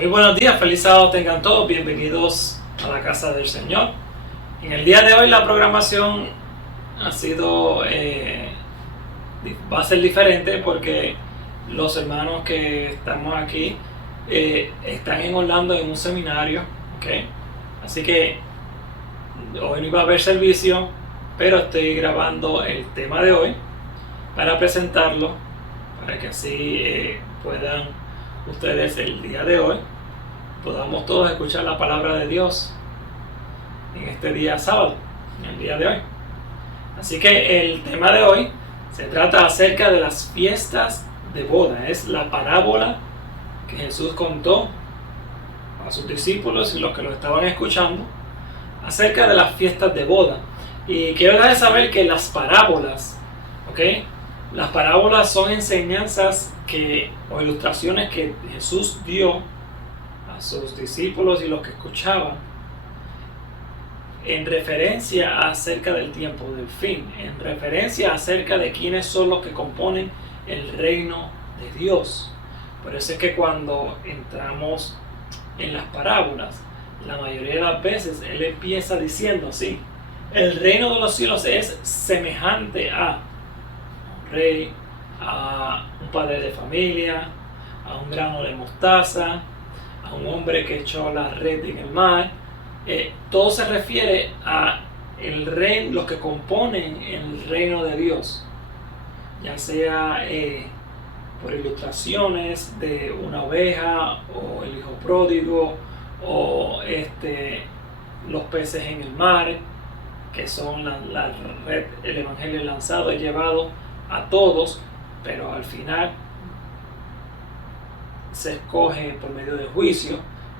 Muy buenos días, feliz sábado tengan todos, bienvenidos a la casa del Señor. En el día de hoy la programación ha sido, va a ser diferente porque los hermanos que estamos aquí están en Orlando en un seminario, ¿okay? Así que hoy no iba a haber servicio, pero estoy grabando el tema de hoy para presentarlo, para que así puedan ustedes el día de hoy podamos todos escuchar la palabra de Dios en este día sábado, en el día de hoy. Así que el tema de hoy se trata acerca de las fiestas de boda. Es la parábola que Jesús contó a sus discípulos y los que lo estaban escuchando acerca de las fiestas de boda. Y quiero darles saber que las parábolas, ¿ok? Las parábolas son enseñanzas o ilustraciones que Jesús dio a sus discípulos y los que escuchaban en referencia acerca del tiempo del fin, en referencia acerca de quiénes son los que componen el reino de Dios. Por eso es que cuando entramos en las parábolas, la mayoría de las veces Él empieza diciendo así: el reino de los cielos es semejante a un rey, a un padre de familia, a un grano de mostaza, a un hombre que echó la red en el mar. Todo se refiere a el reino, los que componen el reino de Dios, ya sea por ilustraciones de una oveja o el hijo pródigo o los peces en el mar, que son la red, el evangelio lanzado y llevado a todos, pero al final se escoge por medio del juicio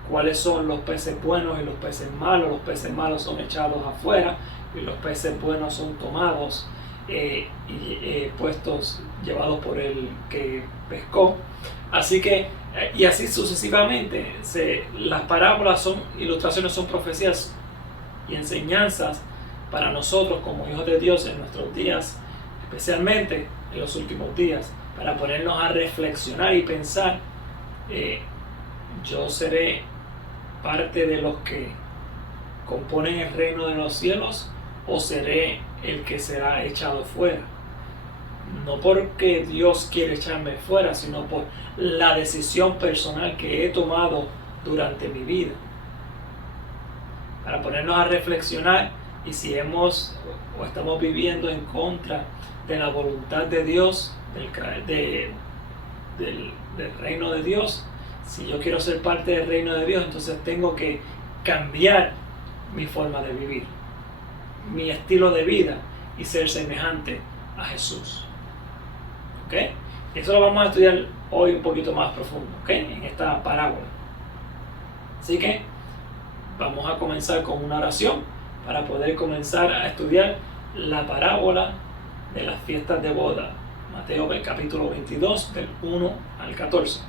cuáles son los peces buenos y los peces malos. Los peces malos son echados afuera y los peces buenos son tomados y puestos, llevados por el que pescó. Así que, y así sucesivamente, las parábolas son ilustraciones, son profecías y enseñanzas para nosotros como hijos de Dios en nuestros días, especialmente en los últimos días, para ponernos a reflexionar y pensar: yo seré parte de los que componen el reino de los cielos o seré el que será echado fuera. No porque Dios quiere echarme fuera, sino por la decisión personal que he tomado durante mi vida, para ponernos a reflexionar. Y si estamos viviendo en contra de la voluntad de Dios, del reino de Dios, si yo quiero ser parte del reino de Dios, entonces tengo que cambiar mi forma de vivir, mi estilo de vida, y ser semejante a Jesús. ¿Ok? Eso lo vamos a estudiar hoy un poquito más profundo, ¿ok? En esta parábola. Así que vamos a comenzar con una oración para poder comenzar a estudiar la parábola de las fiestas de boda. Mateo capítulo 22, del 1 al 14.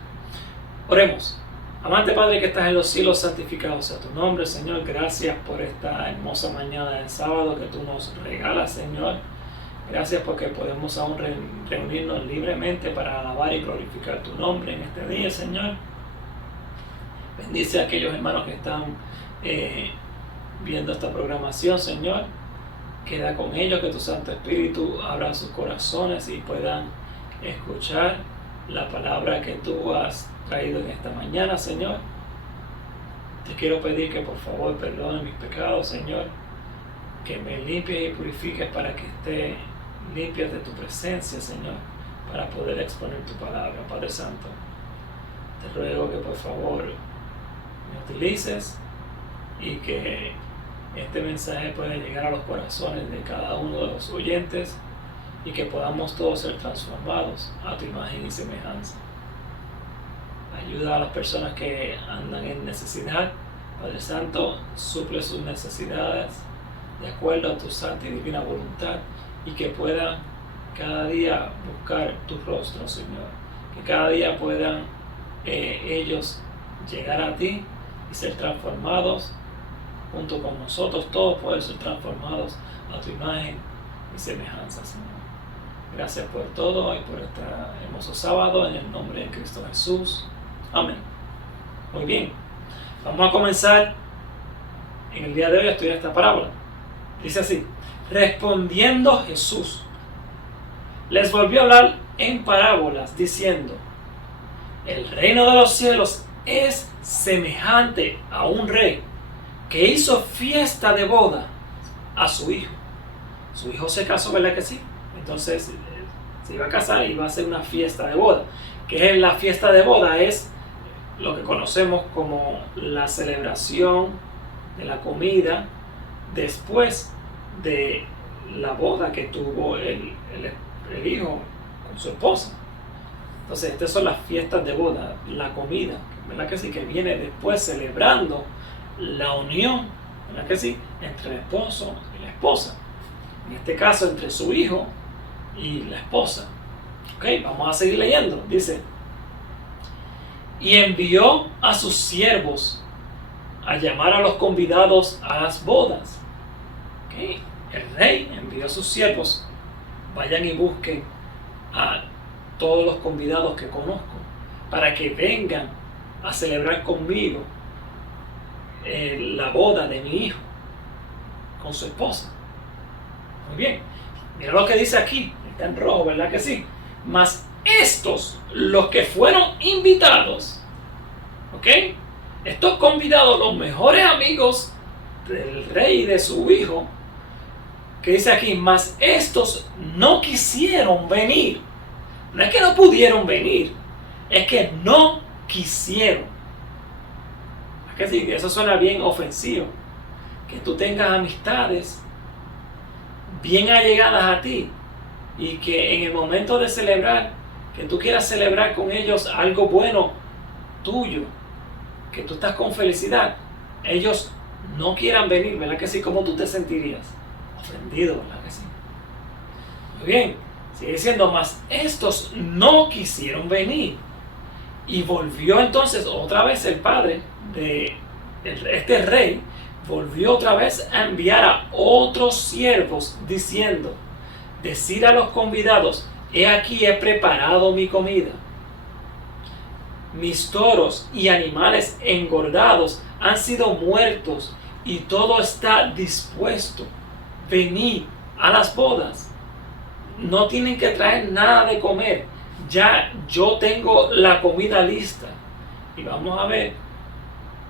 Oremos. Amante Padre que estás en los cielos, santificado sea tu nombre, Señor. Gracias por esta hermosa mañana de sábado que tú nos regalas, Señor. Gracias porque podemos aún reunirnos libremente para alabar y glorificar tu nombre en este día, Señor. Bendice a aquellos hermanos que están viendo esta programación, Señor. Queda con ellos, que tu Santo Espíritu abra sus corazones y puedan escuchar la palabra que tú has traído en esta mañana, Señor. Te quiero pedir que por favor perdones mis pecados, Señor, que me limpies y purifiques para que esté limpia de tu presencia, Señor, para poder exponer tu palabra. Padre Santo, te ruego que por favor me utilices y que este mensaje pueda llegar a los corazones de cada uno de los oyentes y que podamos todos ser transformados a tu imagen y semejanza. Ayuda a las personas que andan en necesidad. Padre Santo, suple sus necesidades de acuerdo a tu santa y divina voluntad, y que puedan cada día buscar tu rostro, Señor. Que cada día puedan ellos llegar a ti y ser transformados junto con nosotros, todos poder ser transformados a tu imagen y semejanza, Señor. Gracias por todo y por este hermoso sábado, en el nombre de Cristo Jesús. Amén. Muy bien, vamos a comenzar en el día de hoy a estudiar esta parábola. Dice así: respondiendo Jesús, les volvió a hablar en parábolas, diciendo: el reino de los cielos es semejante a un rey que hizo fiesta de boda a su hijo. Su hijo se casó, ¿verdad que sí? Entonces se iba a casar y iba a hacer una fiesta de boda. ¿Qué es la fiesta de boda? Es lo que conocemos como la celebración de la comida después de la boda que tuvo el hijo con su esposa. Entonces, estas son las fiestas de boda, la comida, ¿verdad que sí? Que viene después celebrando la unión, ¿verdad que sí? Entre el esposo y la esposa. En este caso, entre su hijo y la esposa. Ok, vamos a seguir leyendo. Dice: y envió a sus siervos a llamar a los convidados a las bodas. Okay. El rey envió a sus siervos: vayan y busquen a todos los convidados que conozco para que vengan a celebrar conmigo la boda de mi hijo con su esposa. Muy bien, mira lo que dice aquí, está en rojo, ¿verdad que sí? Mas estos, los que fueron invitados, ¿ok? Estos convidados, los mejores amigos del rey y de su hijo, que dice aquí: mas estos no quisieron venir. No es que no pudieron venir, es que no quisieron. Es que sí, eso suena bien ofensivo. Que tú tengas amistades bien allegadas a ti y que en el momento de celebrar, que tú quieras celebrar con ellos algo bueno tuyo, que tú estás con felicidad, ellos no quieran venir, ¿verdad que sí? ¿Cómo tú te sentirías? Ofendido, ¿verdad que sí? Muy bien, sigue diciendo: mas estos no quisieron venir. Y volvió entonces otra vez el padre de este rey, volvió otra vez a enviar a otros siervos, diciendo: decid a los convidados: he aquí, he preparado mi comida. Mis toros y animales engordados han sido muertos y todo está dispuesto. Venid a las bodas. No tienen que traer nada de comer. Ya yo tengo la comida lista. Y vamos a ver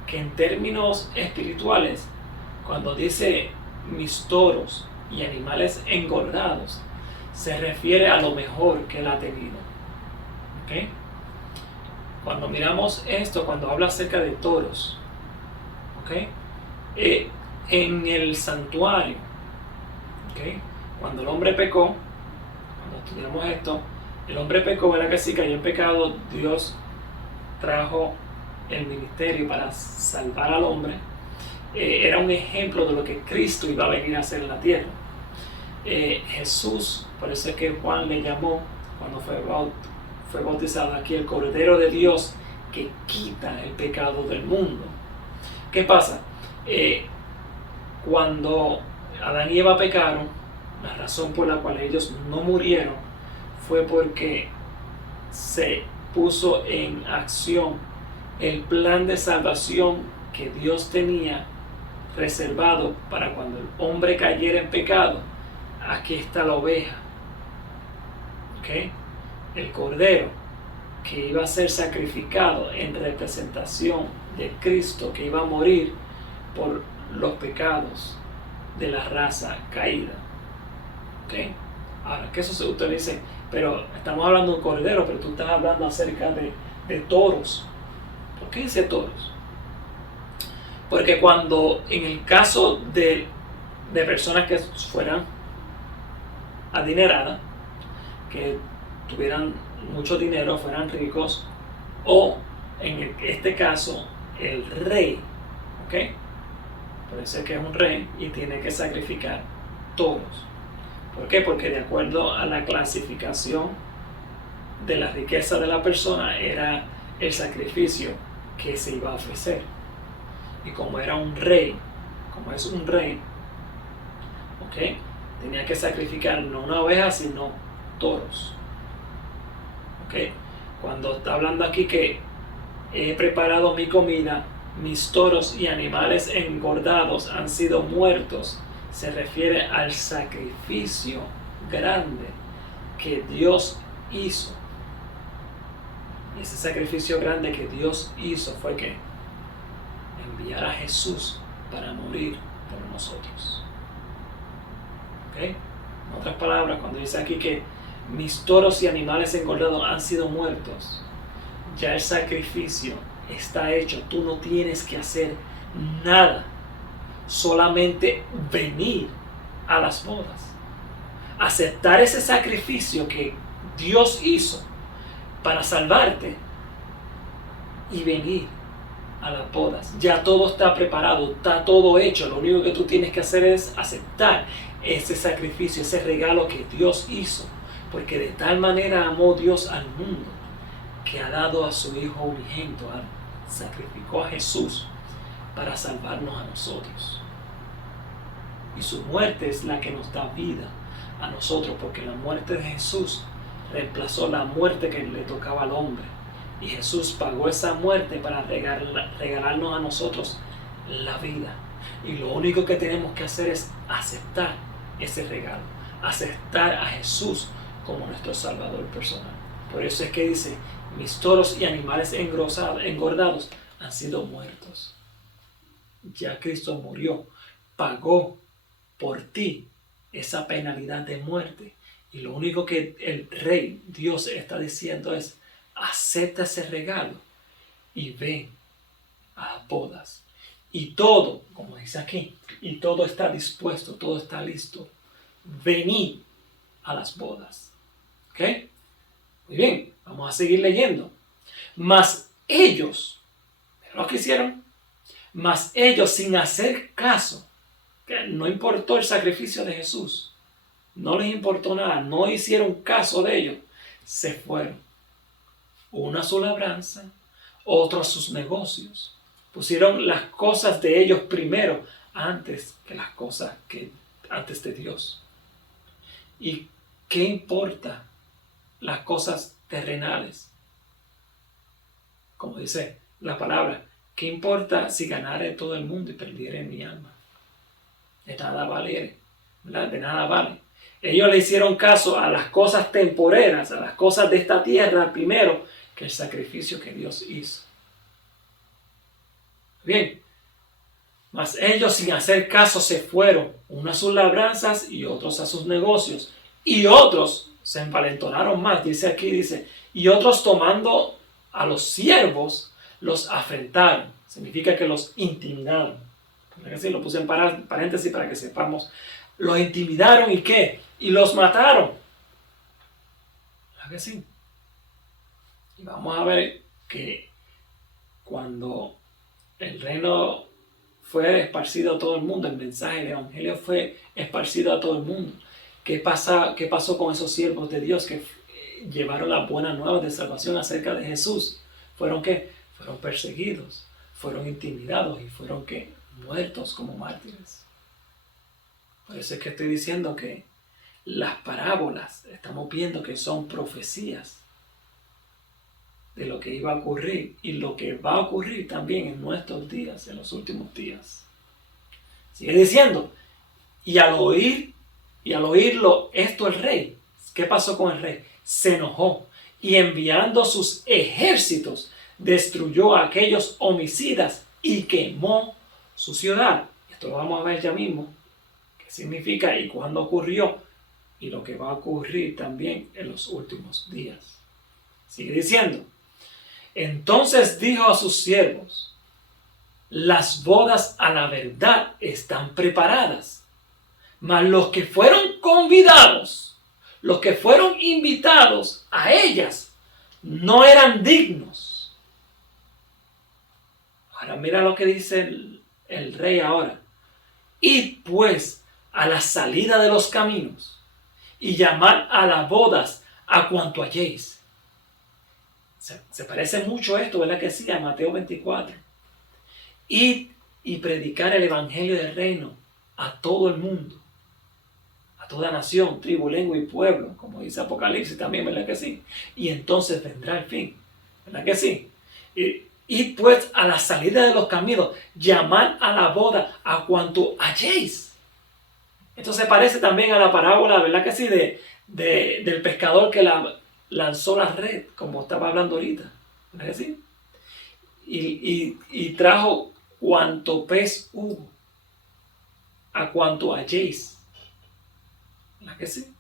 que en términos espirituales, cuando dice mis toros y animales engordados, se refiere a lo mejor que él ha tenido. ¿Ok? Cuando miramos esto, cuando habla acerca de toros, ¿ok? En el santuario, ¿ok? Cuando el hombre pecó, cuando estudiamos esto, el hombre pecó, ¿verdad que sí? Cayó en pecado, Dios trajo el ministerio para salvar al hombre. Era un ejemplo de lo que Cristo iba a venir a hacer en la tierra. Jesús, por eso es que Juan le llamó, cuando fue bautizado aquí, el Cordero de Dios que quita el pecado del mundo. ¿Qué pasa? Cuando Adán y Eva pecaron, la razón por la cual ellos no murieron fue porque se puso en acción el plan de salvación que Dios tenía reservado para cuando el hombre cayera en pecado. Aquí está la oveja, ¿okay? El cordero que iba a ser sacrificado en representación de Cristo, que iba a morir por los pecados de la raza caída. ¿Okay? Ahora, que eso se utiliza, pero estamos hablando de un cordero, pero tú estás hablando acerca de toros. ¿Por qué dice toros? Porque cuando en el caso de personas que fueran adineradas, que tuvieran mucho dinero, fueran ricos, o en este caso el rey, ¿ok? Puede ser que es un rey y tiene que sacrificar toros. ¿Por qué? Porque de acuerdo a la clasificación de la riqueza de la persona era el sacrificio que se iba a ofrecer. Y como era un rey, como es un rey, ¿ok? Tenía que sacrificar no una oveja, sino toros. ¿Ok? Cuando está hablando aquí que he preparado mi comida, mis toros y animales engordados han sido muertos. Se refiere al sacrificio grande que Dios hizo. Y ese sacrificio grande que Dios hizo fue que enviar a Jesús para morir por nosotros. ¿Ok? En otras palabras, cuando dice aquí que mis toros y animales engordados han sido muertos, ya el sacrificio está hecho. Tú no tienes que hacer nada, solamente venir a las bodas, aceptar ese sacrificio que Dios hizo para salvarte y venir a las bodas. Ya todo está preparado, está todo hecho. Lo único que tú tienes que hacer es aceptar ese sacrificio, ese regalo que Dios hizo, porque de tal manera amó Dios al mundo que ha dado a su Hijo unigénito, sacrificó a Jesús para salvarnos a nosotros. Y su muerte es la que nos da vida a nosotros, porque la muerte de Jesús reemplazó la muerte que le tocaba al hombre. Y Jesús pagó esa muerte para regalarnos a nosotros la vida. Y lo único que tenemos que hacer es aceptar ese regalo, aceptar a Jesús como nuestro Salvador personal. Por eso es que dice, mis toros y animales engordados han sido muertos. Ya Cristo murió, pagó por ti esa penalidad de muerte. Y lo único que el Rey, Dios, está diciendo es, acepta ese regalo y ven a las bodas. Y todo, como dice aquí, y todo está dispuesto, todo está listo. Venid a las bodas. ¿Ok? Muy bien, vamos a seguir leyendo. Mas ellos, ¿lo que hicieron? Mas ellos, sin hacer caso, que no importó el sacrificio de Jesús, no les importó nada, no hicieron caso de ellos, se fueron. Uno a su labranza, otro a sus negocios. Pusieron las cosas de ellos primero antes que las cosas que antes de Dios. ¿Y qué importa las cosas terrenales? Como dice la palabra, ¿qué importa si ganare todo el mundo y perdiere mi alma? De nada vale, ¿verdad? De nada vale. Ellos le hicieron caso a las cosas temporeras, a las cosas de esta tierra primero que el sacrificio que Dios hizo. Bien, mas ellos sin hacer caso se fueron, unos a sus labranzas y otros a sus negocios. Y otros se envalentonaron más, dice aquí, dice, y otros tomando a los siervos los afrentaron. Significa que los intimidaron. Lo puse en paréntesis para que sepamos. Los intimidaron y ¿qué? Y los mataron. ¿Verdad que sí? Y vamos a ver que cuando el reino fue esparcido a todo el mundo, el mensaje del evangelio fue esparcido a todo el mundo. ¿Qué pasó con esos siervos de Dios que llevaron las buenas nuevas de salvación acerca de Jesús? ¿Fueron qué? Fueron perseguidos, fueron intimidados y fueron ¿qué? Muertos como mártires. Por eso es que estoy diciendo que las parábolas, estamos viendo que son profecías de lo que iba a ocurrir y lo que va a ocurrir también en nuestros días, en los últimos días. Sigue diciendo, y al oírlo esto el rey, ¿qué pasó con el rey? Se enojó y enviando sus ejércitos destruyó a aquellos homicidas y quemó su ciudad. Esto lo vamos a ver ya mismo, qué significa y cuándo ocurrió y lo que va a ocurrir también en los últimos días. Sigue diciendo, entonces dijo a sus siervos, las bodas a la verdad están preparadas, mas los que fueron convidados, los que fueron invitados a ellas, no eran dignos. Ahora mira lo que dice el rey ahora. Id pues a la salida de los caminos y llamad a las bodas a cuanto halléis. Se parece mucho esto, ¿verdad que sí? A Mateo 24. Id y predicar el evangelio del reino a todo el mundo, a toda nación, tribu, lengua y pueblo, como dice Apocalipsis también, ¿verdad que sí? Y entonces vendrá el fin, ¿verdad que sí? Id pues a la salida de los caminos, llamad a la boda a cuanto halléis. Esto se parece también a la parábola, ¿verdad que sí? Del pescador que lanzó la red, como estaba hablando ahorita, ¿verdad que sí? Y trajo cuanto pez hubo, a cuanto halléis, ¿verdad que sí?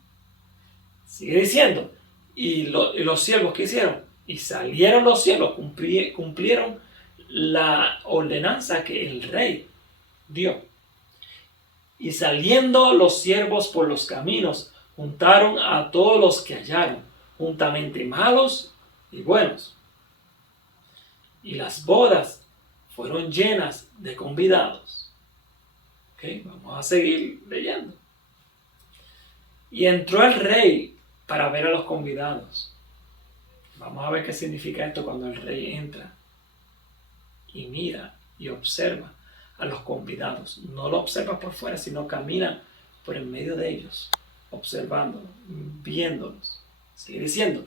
Sigue diciendo, y los siervos, ¿qué hicieron? Y salieron los siervos, cumplieron la ordenanza que el rey dio. Y saliendo los siervos por los caminos, juntaron a todos los que hallaron, juntamente malos y buenos. Y las bodas fueron llenas de convidados. ¿Okay? Vamos a seguir leyendo. Y entró el rey para ver a los convidados. Vamos a ver qué significa esto cuando el rey entra y mira y observa a los convidados. No lo observa por fuera, sino camina por en medio de ellos, observándolos, viéndolos. Sigue diciendo.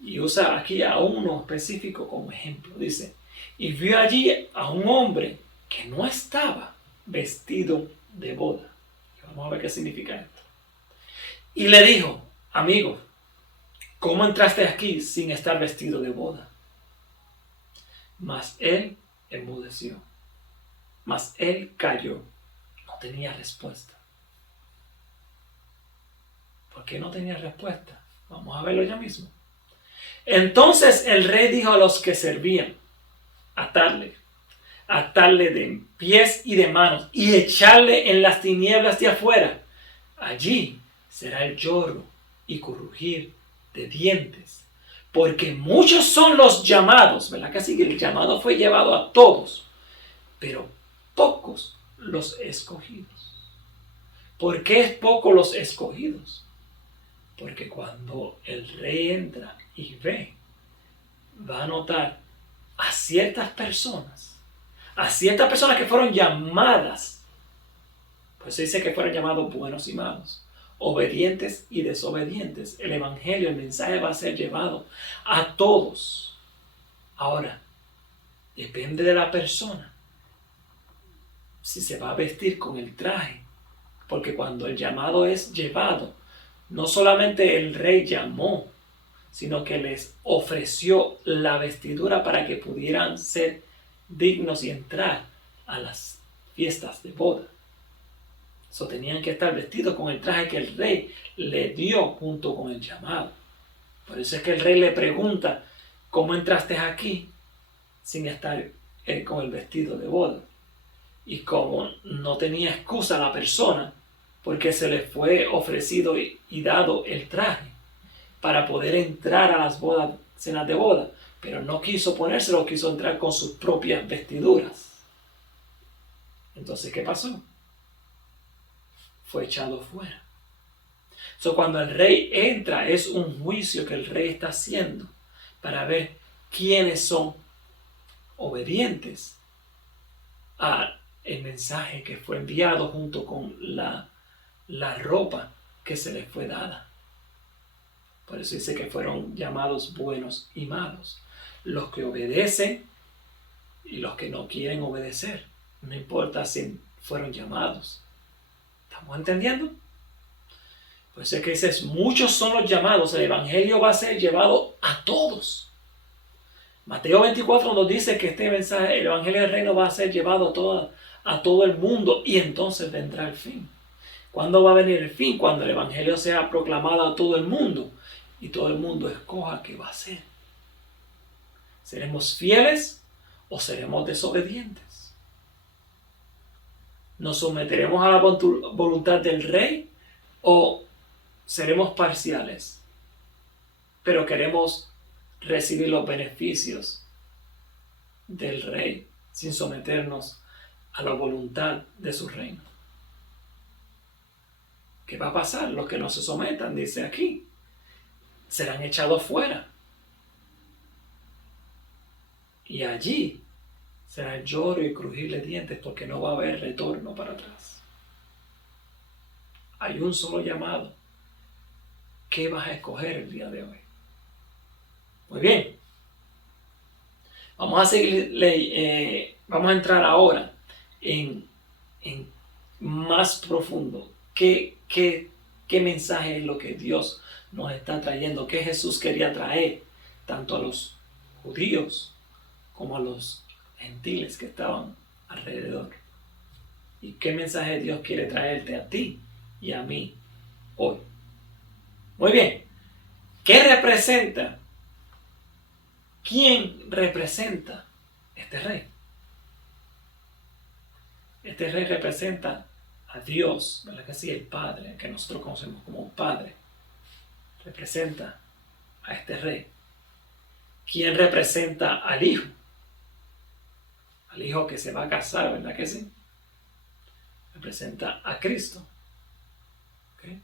Y usa aquí a uno específico como ejemplo. Dice, y vio allí a un hombre que no estaba vestido de boda. Y vamos a ver qué significa esto. Y le dijo, amigo, ¿cómo entraste aquí sin estar vestido de boda? Mas él enmudeció. Mas él calló. No tenía respuesta. ¿Por qué no tenía respuesta? Vamos a verlo ya mismo. Entonces el rey dijo a los que servían, atarle de pies y de manos y echarle en las tinieblas de afuera. Allí será el lloro y crujir de dientes, porque muchos son los llamados, ¿verdad? Casi que el llamado fue llevado a todos, pero pocos los escogidos. ¿Por qué es poco los escogidos? Porque cuando el rey entra y ve, va a notar a ciertas personas que fueron llamadas, pues se dice que fueron llamados buenos y malos, obedientes y desobedientes. El evangelio, el mensaje va a ser llevado a todos. Ahora, depende de la persona si se va a vestir con el traje, porque cuando el llamado es llevado, no solamente el rey llamó, sino que les ofreció la vestidura para que pudieran ser dignos y entrar a las fiestas de boda. So, tenían que estar vestidos con el traje que el rey le dio junto con el llamado. Por eso es que el rey le pregunta, ¿cómo entraste aquí sin estar con el vestido de boda? Y como no tenía excusa la persona, porque se le fue ofrecido y dado el traje para poder entrar a las bodas, cenas de boda, pero no quiso ponérselo, quiso entrar con sus propias vestiduras. Entonces, ¿qué pasó? Fue echado fuera. Cuando el rey entra, es un juicio que el rey está haciendo para ver quiénes son obedientes al mensaje que fue enviado junto con la ropa que se les fue dada. Por eso dice que fueron llamados buenos y malos. Los que obedecen y los que no quieren obedecer. No importa si fueron llamados. ¿Estamos entendiendo? Por eso es que dices, muchos son los llamados. El evangelio va a ser llevado a todos. Mateo 24 nos dice que este mensaje, el evangelio del reino, va a ser llevado a todo el mundo y entonces vendrá el fin. ¿Cuándo va a venir el fin? Cuando el evangelio sea proclamado a todo el mundo y todo el mundo escoja qué va a hacer. ¿Seremos fieles o seremos desobedientes? ¿Nos someteremos a la voluntad del rey o seremos parciales, pero queremos recibir los beneficios del rey sin someternos a la voluntad de su reino? ¿Qué va a pasar? Los que no se sometan, dice aquí, serán echados fuera. Y allí será el lloro y crujir de dientes, porque no va a haber retorno para atrás. Hay un solo llamado. ¿Qué vas a escoger el día de hoy? Muy bien. Vamos a entrar ahora en más profundo. ¿Qué mensaje es lo que Dios nos está trayendo? ¿Qué Jesús quería traer tanto a los judíos como a los gentiles que estaban alrededor? ¿Y qué mensaje Dios quiere traerte a ti y a mí hoy? Muy bien. ¿Qué representa? ¿Quién representa este rey? Este rey representa a Dios, ¿verdad que sí? El Padre, que nosotros conocemos como un Padre. Representa a este rey. ¿Quién representa al Hijo? Al Hijo que se va a casar, ¿verdad que sí? Representa a Cristo. ¿Okay?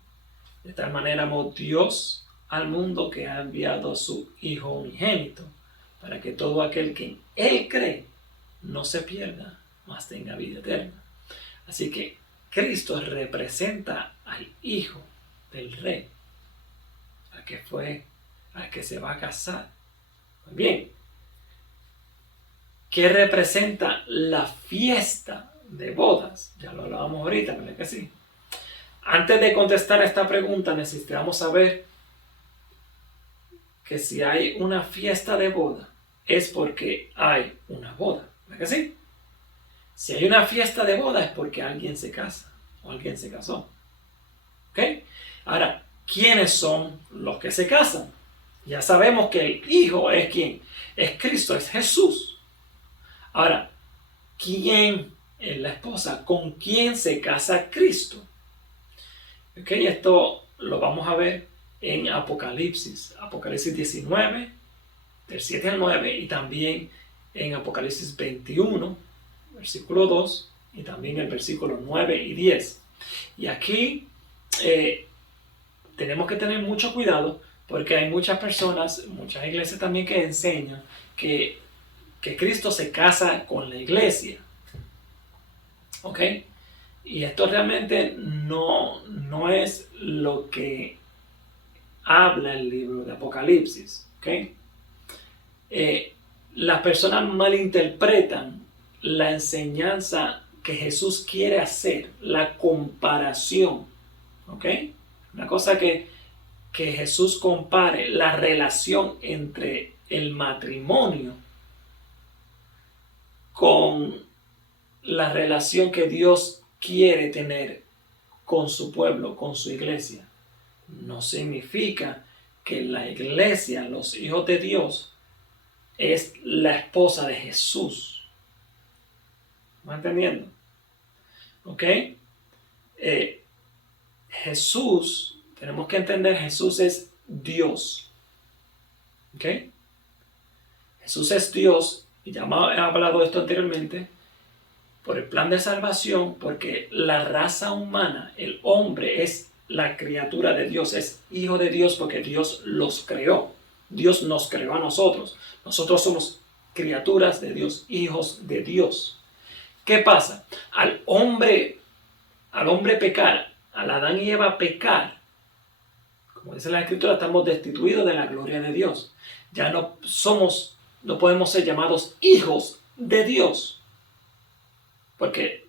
De tal manera amó Dios al mundo que ha enviado a su Hijo unigénito, para que todo aquel que en Él cree no se pierda, mas tenga vida eterna. Así que Cristo representa al Hijo del Rey, al que se va a casar. Muy bien. ¿Qué representa la fiesta de bodas? Ya lo hablábamos ahorita, ¿verdad que sí? Antes de contestar esta pregunta, necesitamos saber que si hay una fiesta de boda, es porque hay una boda, ¿verdad que sí? Si hay una fiesta de boda es porque alguien se casa o alguien se casó. ¿Ok? Ahora, ¿quiénes son los que se casan? Ya sabemos que el Hijo es ¿quién? Es Cristo, es Jesús. Ahora, ¿quién es la esposa? ¿Con quién se casa Cristo? ¿Ok? Esto lo vamos a ver en Apocalipsis 19, del 7 al 9, y también en Apocalipsis 21, versículo 2, y también el versículo 9 y 10. Y aquí tenemos que tener mucho cuidado porque hay muchas personas, muchas iglesias también que enseñan que Cristo se casa con la iglesia. ¿Ok? Y esto realmente no es lo que habla el libro de Apocalipsis. ¿Ok? Las personas malinterpretan la enseñanza que Jesús quiere hacer, la comparación. ¿Ok? Una cosa que Jesús compare la relación entre el matrimonio con la relación que Dios quiere tener con su pueblo, con su iglesia. No significa que la iglesia, los hijos de Dios, es la esposa de Jesús. ¿Me entendiendo? ¿Ok? Jesús, tenemos que entender, Jesús es Dios. ¿Ok? Jesús es Dios, y ya he hablado de esto anteriormente, por el plan de salvación, porque la raza humana, el hombre, es la criatura de Dios, es hijo de Dios porque Dios los creó. Dios nos creó a nosotros. Nosotros somos criaturas de Dios, hijos de Dios. ¿Qué pasa? Al hombre pecar, al Adán y Eva pecar, como dice la Escritura, estamos destituidos de la gloria de Dios. Ya no podemos ser llamados hijos de Dios, porque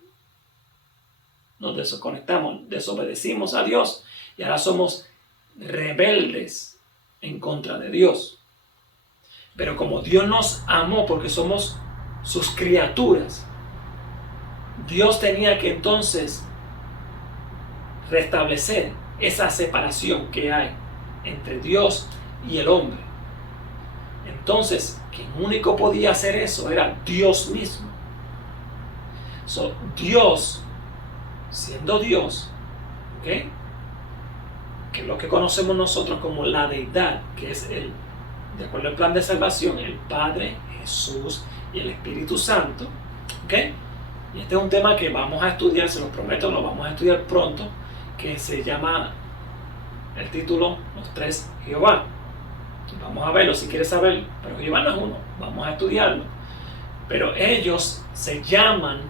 nos desconectamos, desobedecimos a Dios y ahora somos rebeldes en contra de Dios. Pero como Dios nos amó porque somos sus criaturas, Dios tenía que entonces restablecer esa separación que hay entre Dios y el hombre. Entonces, quien único podía hacer eso era Dios mismo. Dios, siendo Dios, ¿okay? Que es lo que conocemos nosotros como la deidad, que es de acuerdo al plan de salvación, el Padre, Jesús y el Espíritu Santo. ¿Okay? Y este es un tema que vamos a estudiar, se los prometo, lo vamos a estudiar pronto, que se llama el título Los Tres Jehová. Vamos a verlo si quieres saber, pero Jehová no es uno, vamos a estudiarlo. Pero ellos se llaman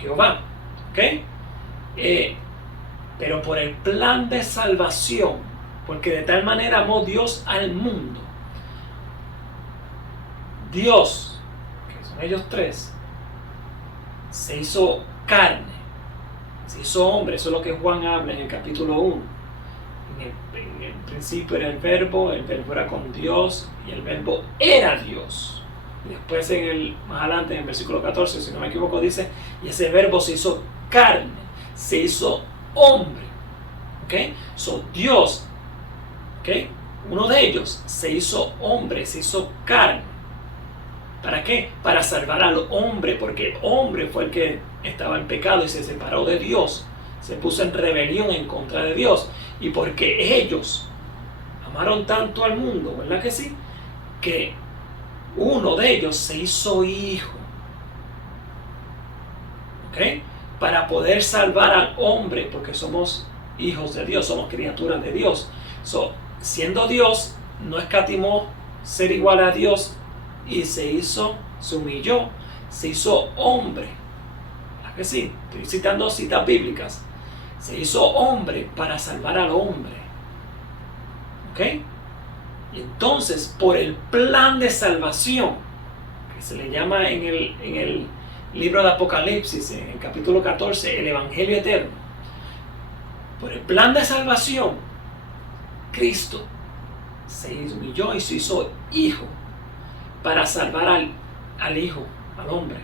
Jehová. ¿Okay? Pero por el plan de salvación, porque de tal manera amó Dios al mundo, Dios son ellos tres, se hizo carne, se hizo hombre. Eso es lo que Juan habla en el capítulo 1. En el principio era el verbo era con Dios y el verbo era Dios. Y después más adelante en el versículo 14, si no me equivoco, dice, y ese verbo se hizo carne, se hizo hombre. ¿Okay? Dios, ¿okay? Uno de ellos se hizo hombre, se hizo carne. ¿Para qué? Para salvar al hombre, porque el hombre fue el que estaba en pecado y se separó de Dios, se puso en rebelión en contra de Dios. Y porque ellos amaron tanto al mundo, ¿verdad que sí? Que uno de ellos se hizo hijo. ¿Ok? Para poder salvar al hombre, porque somos hijos de Dios, somos criaturas de Dios. Siendo Dios, no escatimó ser igual a Dios y se humilló, se hizo hombre. ¿Verdad que sí? Estoy citando citas bíblicas. Se hizo hombre para salvar al hombre. ¿Ok? Y entonces, por el plan de salvación, que se le llama en el libro de Apocalipsis, en el capítulo 14, el Evangelio Eterno, por el plan de salvación, Cristo se humilló y se hizo hijo para salvar al hijo, al hombre,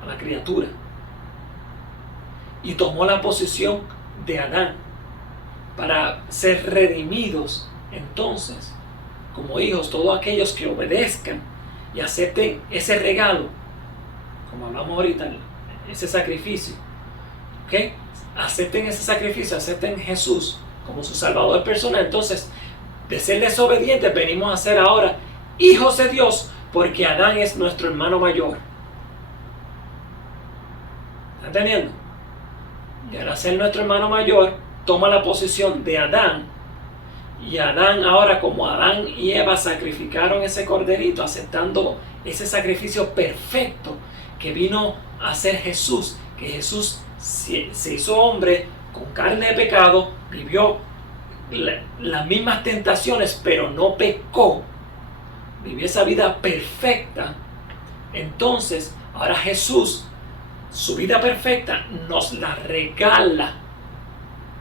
a la criatura. Y tomó la posición de Adán para ser redimidos entonces como hijos todos aquellos que obedezcan y acepten ese regalo, como hablamos ahorita, ese sacrificio. ¿Okay? Acepten ese sacrificio, acepten Jesús como su Salvador personal. Entonces, de ser desobedientes venimos a ser ahora hijos de Dios, porque Adán es nuestro hermano mayor. ¿Está entendiendo? Y al ser nuestro hermano mayor, toma la posición de Adán. Y Adán ahora, como Adán y Eva sacrificaron ese corderito, aceptando ese sacrificio perfecto que vino a ser Jesús, que Jesús se hizo hombre con carne de pecado, vivió las mismas tentaciones, pero no pecó, vivió esa vida perfecta. Entonces, ahora Jesús, su vida perfecta, nos la regala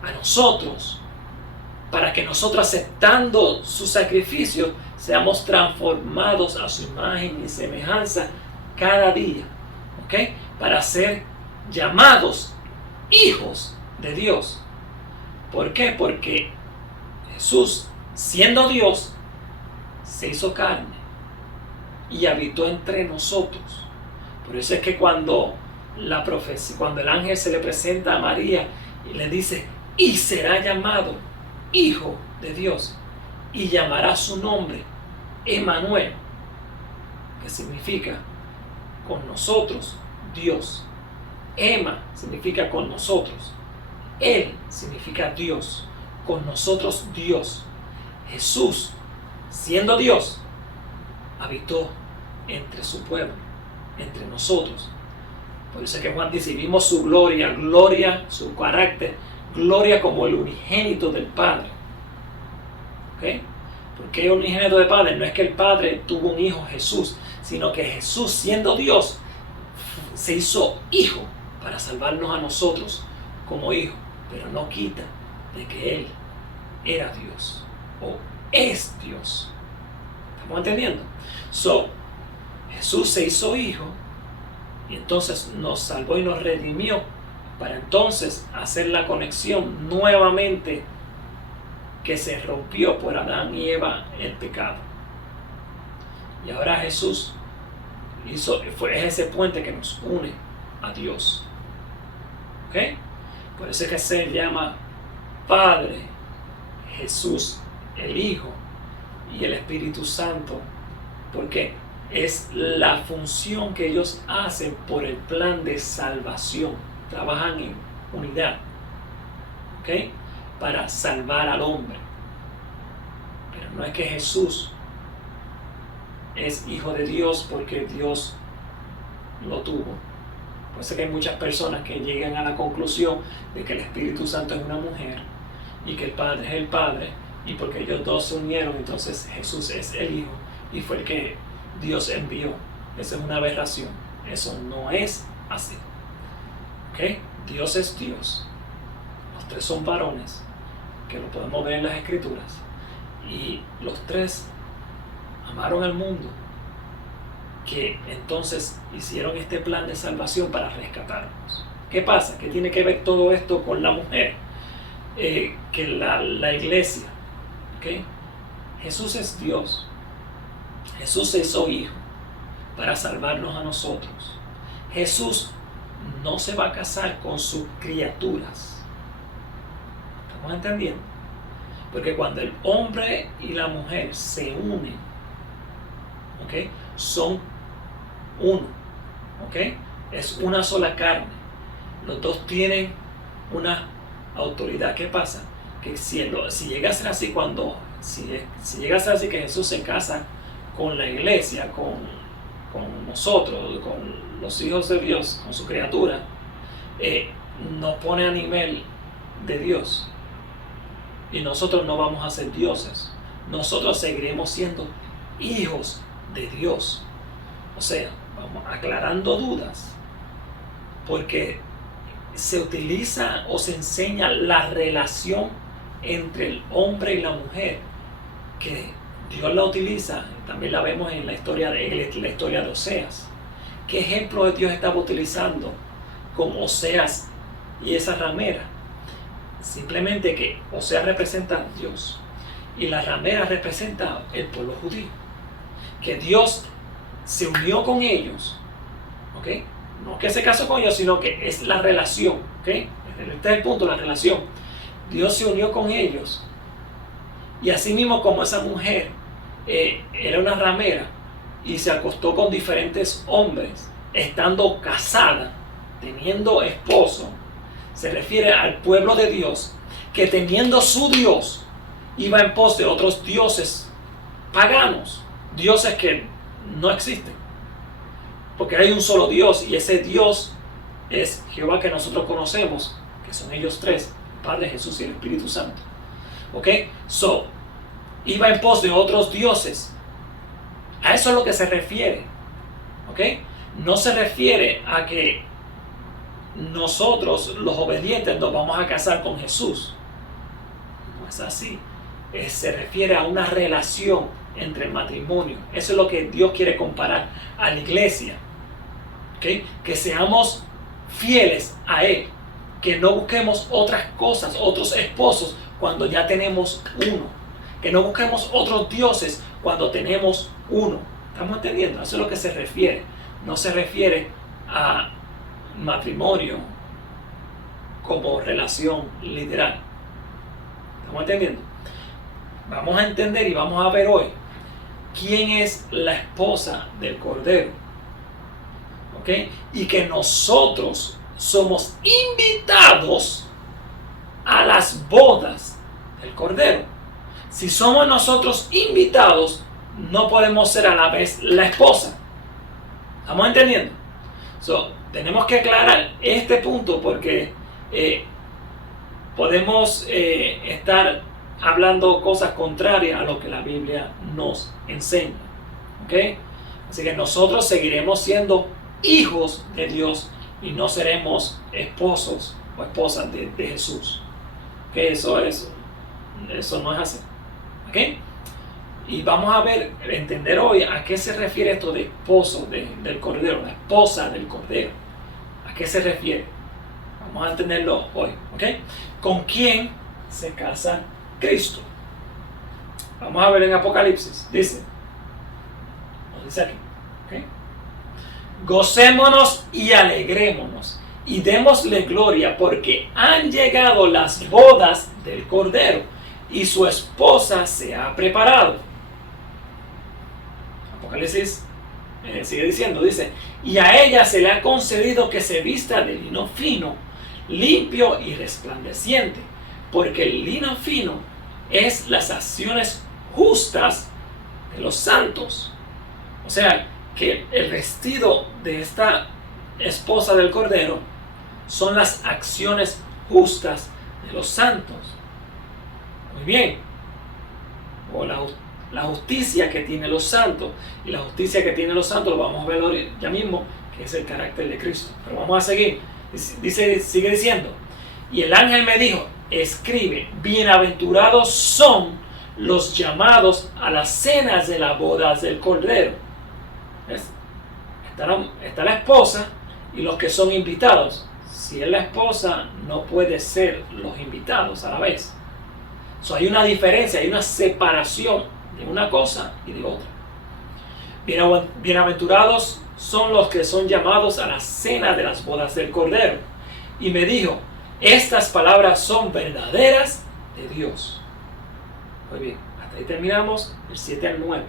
a nosotros, para que nosotros, aceptando su sacrificio, seamos transformados a su imagen y semejanza cada día. ¿Ok? Para ser llamados hijos de Dios. ¿Por qué? Porque Jesús, siendo Dios, se hizo carne y habitó entre nosotros. Por eso es que cuando el ángel se le presenta a María y le dice, y será llamado Hijo de Dios, y llamará su nombre Emmanuel, que significa con nosotros Dios. Emma significa con nosotros. Él significa Dios. Con nosotros Dios. Jesús, siendo Dios, habitó entre su pueblo, entre nosotros. Por eso es que Juan dice, vimos su gloria, su carácter, gloria como el unigénito del Padre. ¿Ok? Porque el unigénito del Padre no es que el Padre tuvo un hijo, Jesús, sino que Jesús, siendo Dios, se hizo hijo para salvarnos a nosotros como hijo, pero no quita de que Él era Dios o es Dios. ¿Estamos entendiendo? Jesús se hizo hijo y entonces nos salvó y nos redimió para entonces hacer la conexión nuevamente que se rompió por Adán y Eva el pecado. Y ahora Jesús es ese puente que nos une a Dios. ¿Ok? Por eso es que se llama Padre, Jesús, el Hijo y el Espíritu Santo, porque es la función que ellos hacen por el plan de salvación. Trabajan en unidad, ¿ok? Para salvar al hombre. Pero no es que Jesús es hijo de Dios porque Dios lo tuvo. Por eso que hay muchas personas que llegan a la conclusión de que el Espíritu Santo es una mujer y que el Padre es el Padre, y porque ellos dos se unieron, entonces Jesús es el Hijo y fue el que Dios envió. Esa es una aberración. Eso no es así. ¿Ok? Dios es Dios. Los tres son varones, que lo podemos ver en las Escrituras. Y los tres amaron al mundo, que entonces hicieron este plan de salvación para rescatarnos. ¿Qué pasa? ¿Qué tiene que ver todo esto con la mujer? Que la iglesia, ¿okay? Jesús es Dios. Jesús es su Hijo para salvarnos a nosotros. Jesús no se va a casar con sus criaturas. ¿Estamos entendiendo? Porque cuando el hombre y la mujer se unen, ¿okay? Son uno, ¿okay? Es una sola carne. Los dos tienen una autoridad. ¿Qué pasa? Que si llega a ser así si llega a ser así que Jesús se casa con la iglesia, con nosotros, con los hijos de Dios, con su criatura, nos pone a nivel de Dios. Y nosotros no vamos a ser dioses. Nosotros seguiremos siendo hijos de Dios. O sea, vamos aclarando dudas, porque se utiliza o se enseña la relación entre el hombre y la mujer, que Dios la utiliza, también la vemos en la historia de Oseas. ¿Qué ejemplo de Dios estaba utilizando con Oseas y esa ramera? Simplemente que Oseas representa a Dios y la ramera representa el pueblo judío, que Dios se unió con ellos, ¿ok? No que se casó con ellos, sino que es la relación, ¿ok? Este es el punto, la relación. Dios se unió con ellos, y así mismo como esa mujer era una ramera y se acostó con diferentes hombres, estando casada, teniendo esposo, se refiere al pueblo de Dios, que teniendo su Dios, iba en pos de otros dioses paganos, dioses que no existen, porque hay un solo Dios, y ese Dios es Jehová que nosotros conocemos, que son ellos tres, el Padre, Jesús y el Espíritu Santo. ¿Ok? Iba en pos de otros dioses. A eso es lo que se refiere. ¿Ok? No se refiere a que nosotros, los obedientes, nos vamos a casar con Jesús. No es así. Se refiere a una relación entre el matrimonio. Eso es lo que Dios quiere comparar a la iglesia. ¿Ok? Que seamos fieles a Él. Que no busquemos otras cosas, otros esposos, cuando ya tenemos uno. Que no busquemos otros dioses cuando tenemos uno. ¿Estamos entendiendo? Eso es lo que se refiere. No se refiere a matrimonio como relación literal. ¿Estamos entendiendo? Vamos a entender y vamos a ver hoy quién es la esposa del Cordero. ¿Ok? Y que nosotros somos invitados a las bodas del Cordero. Si somos nosotros invitados, no podemos ser a la vez la esposa. ¿Estamos entendiendo? Tenemos que aclarar este punto, porque podemos estar hablando cosas contrarias a lo que la Biblia nos enseña. ¿Ok? Así que nosotros seguiremos siendo hijos de Dios y no seremos esposos o esposas de Jesús. ¿Ok? Eso no es así. ¿Ok? Y vamos a entender hoy a qué se refiere esto de esposo del Cordero, la esposa del Cordero. ¿A qué se refiere? Vamos a entenderlo hoy. ¿Ok? ¿Con quién se casa Cristo? Vamos a ver en Apocalipsis. Dice aquí. ¿Ok? Gocémonos y alegrémonos y démosle gloria, porque han llegado las bodas del Cordero y su esposa se ha preparado. Apocalipsis sigue diciendo, dice, y a ella se le ha concedido que se vista de lino fino, limpio y resplandeciente, porque el lino fino es las acciones justas de los santos. O sea, que el vestido de esta esposa del Cordero son las acciones justas de los santos. Muy bien. la justicia que tienen los santos. Y la justicia que tienen los santos lo vamos a ver ya mismo, que es el carácter de Cristo. Pero vamos a seguir. Sigue diciendo. Y el ángel me dijo, escribe, bienaventurados son los llamados a las cenas de las bodas del Cordero. ¿Ves? Está la esposa y los que son invitados. Si es la esposa, no puede ser los invitados a la vez. Hay una diferencia, hay una separación de una cosa y de otra. Bienaventurados son los que son llamados a la cena de las bodas del Cordero. Y me dijo, estas palabras son verdaderas de Dios. Muy bien, hasta ahí terminamos el 7 al 9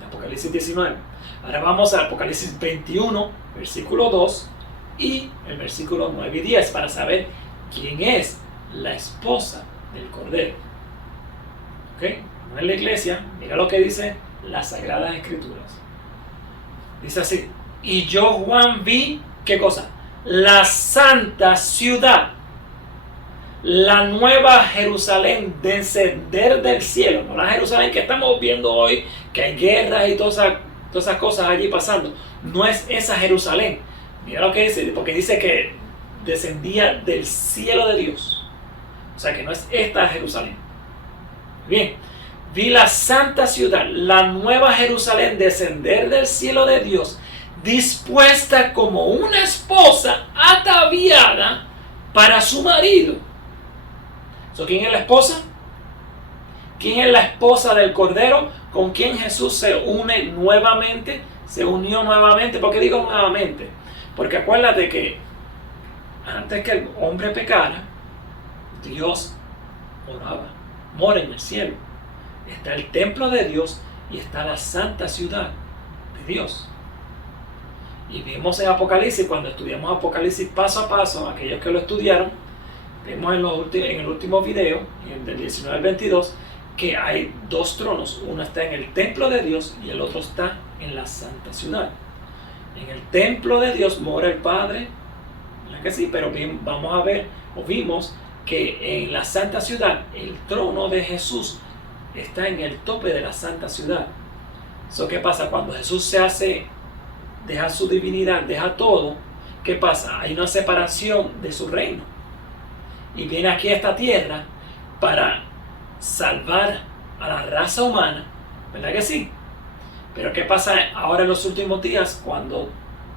de Apocalipsis 19. Ahora vamos al Apocalipsis 21, versículo 2 y el versículo 9 y 10 para saber quién es la esposa del Cordero. ¿Ok? No en la iglesia, mira lo que dice las Sagradas Escrituras. Dice así, y yo Juan vi, ¿qué cosa? La santa ciudad, la nueva Jerusalén, descender del cielo, no la Jerusalén que estamos viendo hoy, que hay guerras y todas esas cosas allí pasando, no es esa Jerusalén. Mira lo que dice, porque dice que descendía del cielo de Dios, o sea que no es esta Jerusalén. Bien, vi la santa ciudad, la nueva Jerusalén, descender del cielo de Dios, dispuesta como una esposa ataviada para su marido. ¿Quién es la esposa? ¿Quién es la esposa del Cordero? ¿Con quien Jesús se une nuevamente? Se unió nuevamente. ¿Por qué digo nuevamente? Porque acuérdate que antes que el hombre pecara, Dios mora en el cielo. Está el templo de Dios y está la santa ciudad de Dios. Y vimos en Apocalipsis, cuando estudiamos Apocalipsis paso a paso, aquellos que lo estudiaron, vimos en el último video, en el del 19 al 22, que hay dos tronos. Uno está en el templo de Dios y el otro está en la santa ciudad. En el templo de Dios mora el Padre, ¿verdad que sí? Pero vamos a ver, o vimos que en la santa ciudad, el trono de Jesús está en el tope de la santa ciudad. ¿Qué pasa? Cuando Jesús deja su divinidad, deja todo, ¿qué pasa? Hay una separación de su reino. Y viene aquí a esta tierra para salvar a la raza humana, ¿verdad que sí? Pero ¿qué pasa ahora en los últimos días, cuando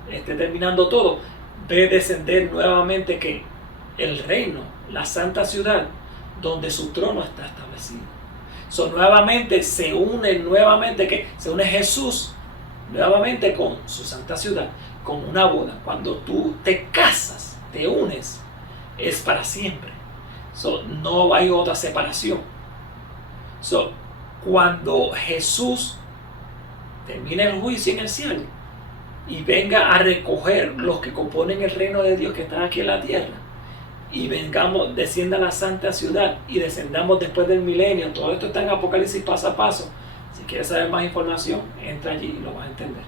esté terminando todo? Ve descender nuevamente que el reino, la santa ciudad, donde su trono está establecido. Nuevamente se une Jesús nuevamente con su santa ciudad, con una boda. Cuando tú te casas, te unes, es para siempre. No hay otra separación. Cuando Jesús termine el juicio en el cielo y venga a recoger los que componen el reino de Dios que están aquí en la tierra, y descienda a la santa ciudad y descendamos después del milenio, todo esto está en Apocalipsis paso a paso. Si quieres saber más información, entra allí y lo vas a entender.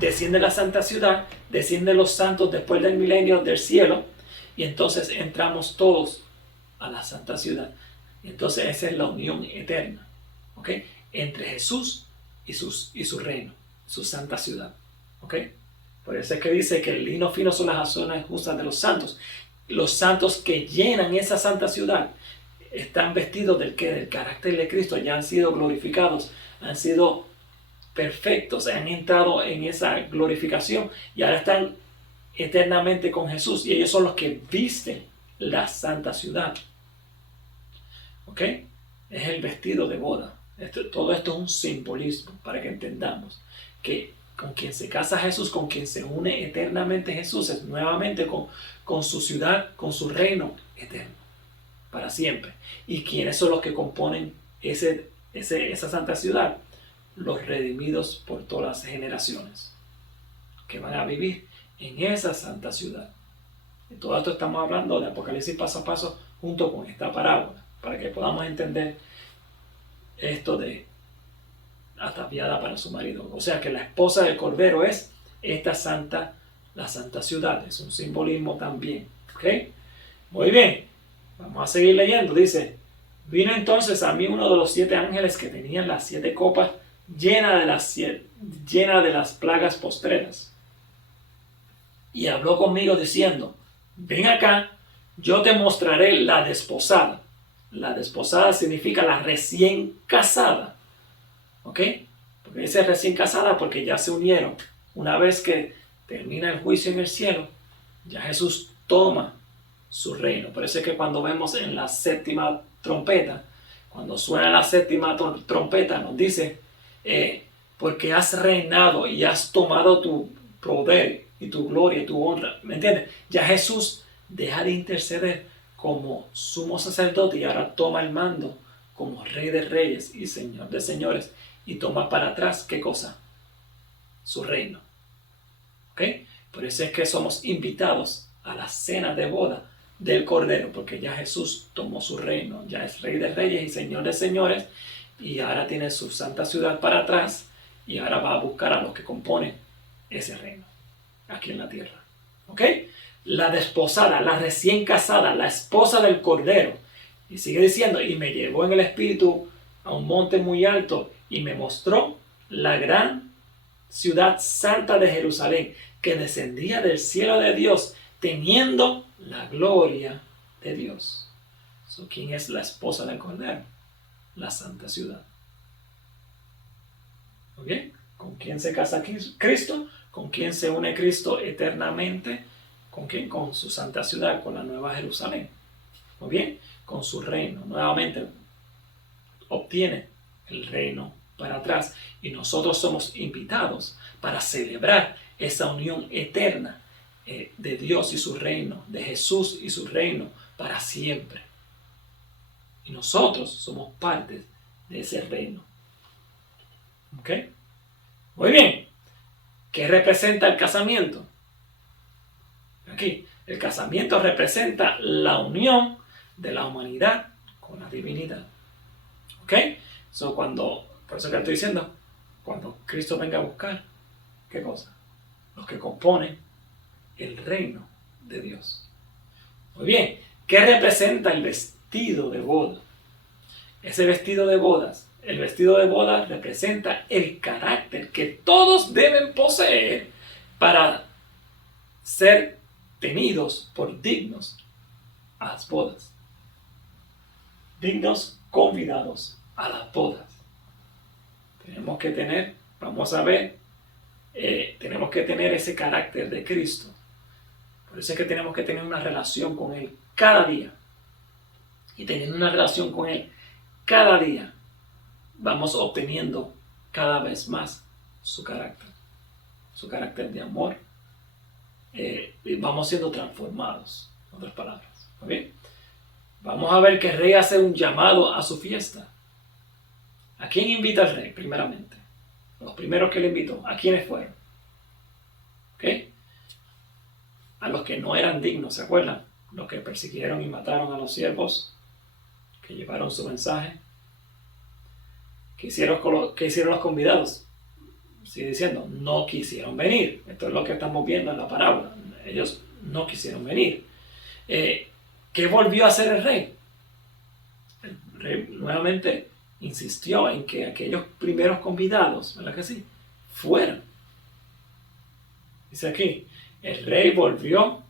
Desciende la santa ciudad, descienden los santos después del milenio del cielo, y entonces entramos todos a la santa ciudad. Y entonces esa es la unión eterna, ¿ok? Entre Jesús y su reino, su santa ciudad, ¿ok? Por eso es que dice que el lino fino son las acciones justas de los santos. Los santos que llenan esa santa ciudad están vestidos del carácter de Cristo, ya han sido glorificados, han sido perfectos, han entrado en esa glorificación y ahora están eternamente con Jesús, y ellos son los que visten la santa ciudad. ¿Ok? Es el vestido de boda. Todo esto es un simbolismo para que entendamos que con quien se casa Jesús, con quien se une eternamente Jesús, es nuevamente con su ciudad, con su reino eterno, para siempre. ¿Y quiénes son los que componen esa santa ciudad? Los redimidos por todas las generaciones, que van a vivir en esa santa ciudad. Y todo esto estamos hablando de Apocalipsis paso a paso junto con esta parábola, para que podamos entender esto de ataviada para su marido. O sea que la esposa del Cordero es la santa ciudad. Es un simbolismo también. ¿Ok? Muy bien. Vamos a seguir leyendo. Dice, Vino entonces a mí uno de los 7 ángeles que tenían las 7 copas llena de las plagas postreras. Y habló conmigo diciendo, ven acá, yo te mostraré la desposada. La desposada significa la recién casada. ¿Ok? Porque dice recién casada porque ya se unieron. Una vez que termina el juicio en el cielo, ya Jesús toma su reino. Por eso es que cuando vemos en la séptima trompeta, cuando suena la séptima trompeta, nos dice, porque has reinado y has tomado tu poder y tu gloria y tu honra. ¿Me entiendes? Ya Jesús deja de interceder como sumo sacerdote y ahora toma el mando como rey de reyes y señor de señores y toma para atrás, ¿qué cosa? Su reino. ¿Ok? Por eso es que somos invitados a la cena de boda del Cordero, porque ya Jesús tomó su reino, ya es rey de reyes y señor de señores y ahora tiene su santa ciudad para atrás y ahora va a buscar a los que componen ese reino aquí en la tierra. ¿Ok? La desposada, la recién casada, la esposa del Cordero. Y sigue diciendo, y me llevó en el espíritu a un monte muy alto y me mostró la gran ciudad santa de Jerusalén, que descendía del cielo de Dios, teniendo la gloria de Dios. ¿Quién es la esposa del Cordero? La santa ciudad. ¿Ok? ¿Con quién se casa Cristo? ¿Con quién se une Cristo eternamente? ¿Con quién? Con su santa ciudad, con la nueva Jerusalén. Muy bien, con su reino. Nuevamente obtiene el reino para atrás y nosotros somos invitados para celebrar esa unión eterna de Dios y su reino, de Jesús y su reino para siempre. Y nosotros somos parte de ese reino. ¿Ok? Muy bien. ¿Qué representa el casamiento? Aquí, el casamiento representa la unión de la humanidad con la divinidad. ¿Ok? Por eso que estoy diciendo, cuando Cristo venga a buscar, ¿qué cosa? Los que componen el reino de Dios. Muy bien, ¿qué representa el vestido de boda? Ese vestido de bodas, el vestido de boda representa el carácter que todos deben poseer para ser tenidos por dignos a las bodas. Dignos convidados a las bodas. Tenemos que tener, vamos a ver, tenemos que tener ese carácter de Cristo. Por eso es que tenemos que tener una relación con Él cada día. Y teniendo una relación con Él cada día, vamos obteniendo cada vez más su carácter de amor. Y vamos siendo transformados, en otras palabras. ¿Okay? Vamos a ver que el rey hace un llamado a su fiesta. ¿A quién invita el rey? Primeramente. Los primeros que le invitó, ¿a quiénes fueron? ¿Ok? A los que no eran dignos, ¿se acuerdan? Los que persiguieron y mataron a los siervos, que llevaron su mensaje. ¿Qué hicieron los convidados? Sigue diciendo, no quisieron venir. Esto es lo que estamos viendo en la parábola. Ellos no quisieron venir. ¿Qué volvió a hacer el rey? El rey nuevamente insistió en que aquellos primeros convidados, ¿verdad que sí?, fueran. Dice aquí, el rey volvió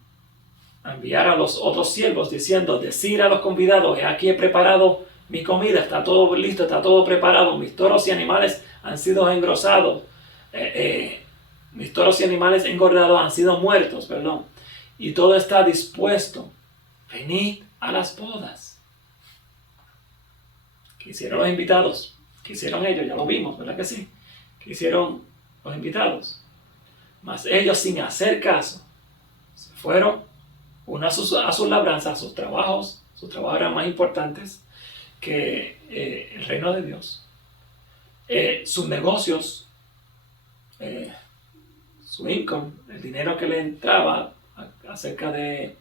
a enviar a los otros siervos diciendo, decir a los convidados, aquí he preparado mi comida, está todo listo, está todo preparado, mis toros y animales han sido engrosados, mis toros y animales engordados han sido muertos, y todo está dispuesto, venid a las bodas. ¿Qué hicieron los invitados? ¿Qué hicieron ellos? Ya lo vimos, ¿verdad que sí? ¿Qué hicieron los invitados? Mas ellos, sin hacer caso, se fueron uno a sus labranzas, a sus trabajos eran más importantes que el reino de Dios. Sus negocios, su income, el dinero que le entraba acerca de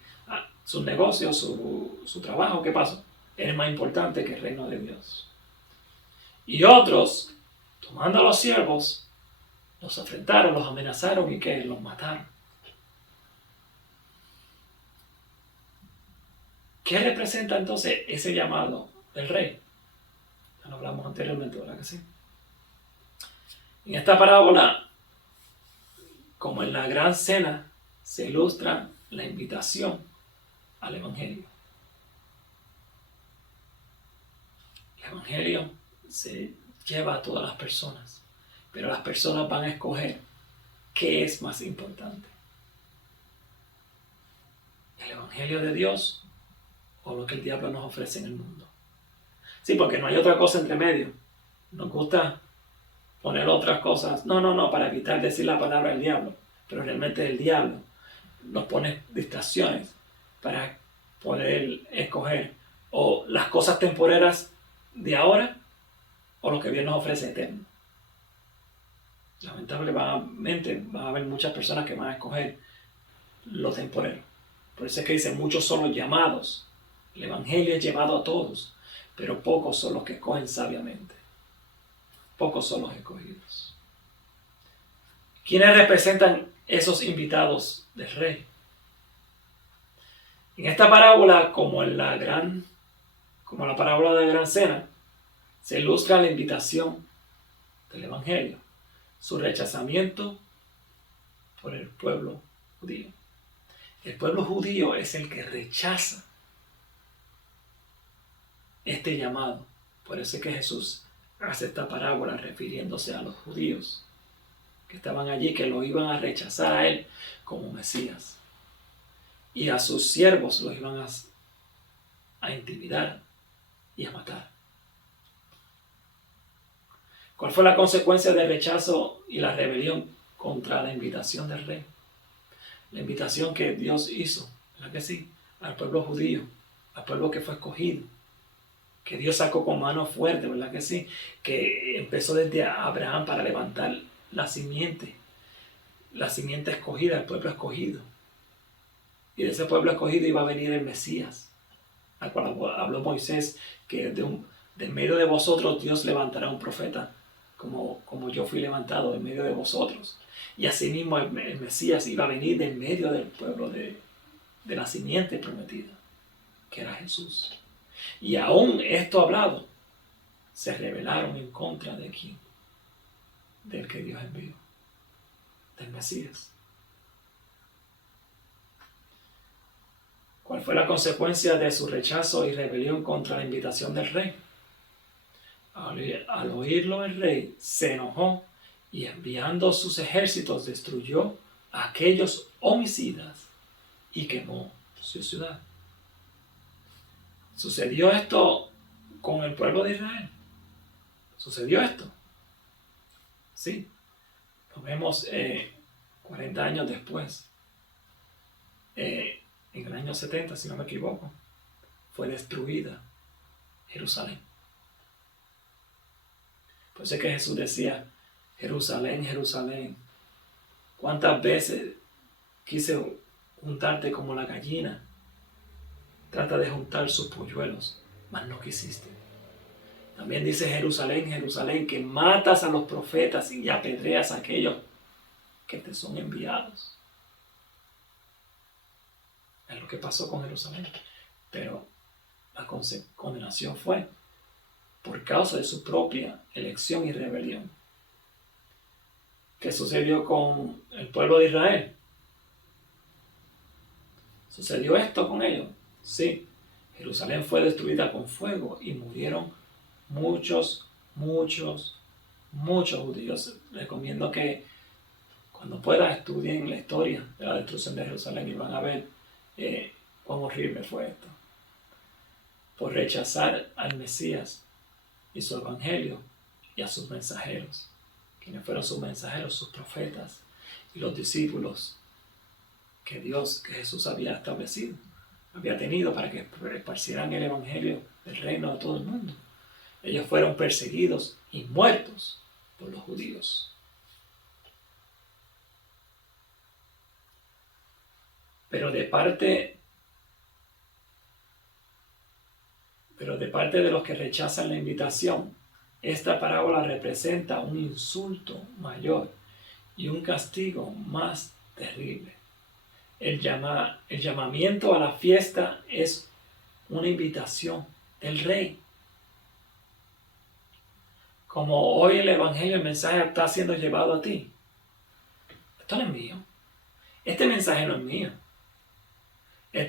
sus negocios, su trabajo, ¿qué pasó? Era más importante que el reino de Dios. Y otros, tomando a los siervos, los afrentaron, los amenazaron y que los mataron. ¿Qué representa entonces ese llamado del rey. Ya lo hablamos anteriormente, ¿verdad que sí? En esta parábola, como en la gran cena, se ilustra la invitación al Evangelio. El Evangelio se lleva a todas las personas, pero las personas van a escoger qué es más importante: el Evangelio de Dios o lo que el diablo nos ofrece en el mundo. Sí, porque no hay otra cosa entre medio. Nos gusta poner otras cosas. No, para evitar decir la palabra del diablo. Pero realmente el diablo nos pone distracciones para poder escoger o las cosas temporeras de ahora o lo que Dios nos ofrece eterno. Lamentablemente va a haber muchas personas que van a escoger lo temporero. Por eso es que dice, muchos son los llamados. El Evangelio es llevado a todos, pero pocos son los que escogen sabiamente. Pocos son los escogidos. ¿Quiénes representan esos invitados del rey? En esta parábola, como la parábola de la gran cena, se ilustra la invitación del Evangelio, su rechazamiento por el pueblo judío. El pueblo judío es el que rechaza este llamado. Por eso es que Jesús hace esta parábola refiriéndose a los judíos que estaban allí, que lo iban a rechazar a él como Mesías. Y a sus siervos los iban a intimidar y a matar. ¿Cuál fue la consecuencia del rechazo y la rebelión contra la invitación del rey? La invitación que Dios hizo, ¿verdad que sí?, al pueblo judío, al pueblo que fue escogido, que Dios sacó con mano fuerte, ¿verdad que sí?, que empezó desde Abraham para levantar la simiente escogida, el pueblo escogido. Y de ese pueblo escogido iba a venir el Mesías, al cual habló Moisés, que de medio de vosotros Dios levantará un profeta, como yo fui levantado en medio de vosotros. Y asimismo el Mesías iba a venir de en medio del pueblo de la simiente prometida, que era Jesús. Y aún esto hablado, se rebelaron en contra de quién, del que Dios envió, del Mesías. ¿Cuál fue la consecuencia de su rechazo y rebelión contra la invitación del rey? Al oírlo el rey se enojó y enviando sus ejércitos destruyó a aquellos homicidas y quemó su ciudad. ¿Sucedió esto con el pueblo de Israel? ¿Sucedió esto? Sí. Lo vemos 40 años después. En el año 70, si no me equivoco, fue destruida Jerusalén. Por eso es que Jesús decía, Jerusalén, Jerusalén, ¿cuántas veces quise juntarte como la gallina trata de juntar sus polluelos, mas no quisiste? También dice Jerusalén, Jerusalén, que matas a los profetas y apedreas a aquellos que te son enviados. Es lo que pasó con Jerusalén. Pero la condenación fue por causa de su propia elección y rebelión. ¿Qué sucedió con el pueblo de Israel? ¿Sucedió esto con ellos? Sí. Jerusalén fue destruida con fuego y murieron muchos judíos. Recomiendo que cuando puedan estudien la historia de la destrucción de Jerusalén y van a ver cuán horrible fue esto. Por rechazar al Mesías y su evangelio y a sus mensajeros. ¿Quiénes fueron sus mensajeros? Sus profetas y los discípulos que Jesús había establecido, había tenido para que esparcieran el evangelio del reino a todo el mundo. Ellos fueron perseguidos y muertos por los judíos. Pero de parte de los que rechazan la invitación, esta parábola representa un insulto mayor y un castigo más terrible. El llamamiento a la fiesta es una invitación del rey como hoy el Evangelio, el mensaje está siendo llevado a ti. Esto no es mío. Este mensaje no es mío.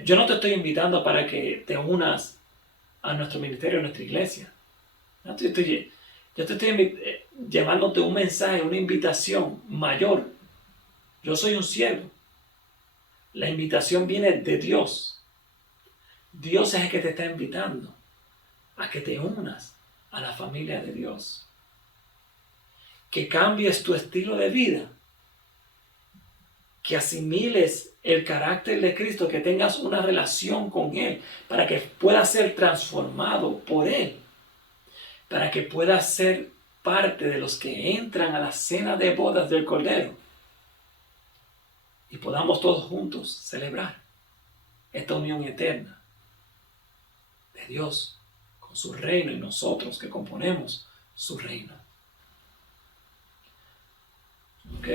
Yo no te estoy invitando para que te unas a nuestro ministerio, a nuestra iglesia. Yo te estoy llevándote un mensaje, una invitación mayor. Yo soy un siervo. La invitación viene de Dios. Dios es el que te está invitando a que te unas a la familia de Dios. Que cambies tu estilo de vida. Que asimiles el carácter de Cristo, que tengas una relación con Él, para que puedas ser transformado por Él, para que puedas ser parte de los que entran a la cena de bodas del Cordero y podamos todos juntos celebrar esta unión eterna de Dios con su reino y nosotros que componemos su reino. ¿Ok?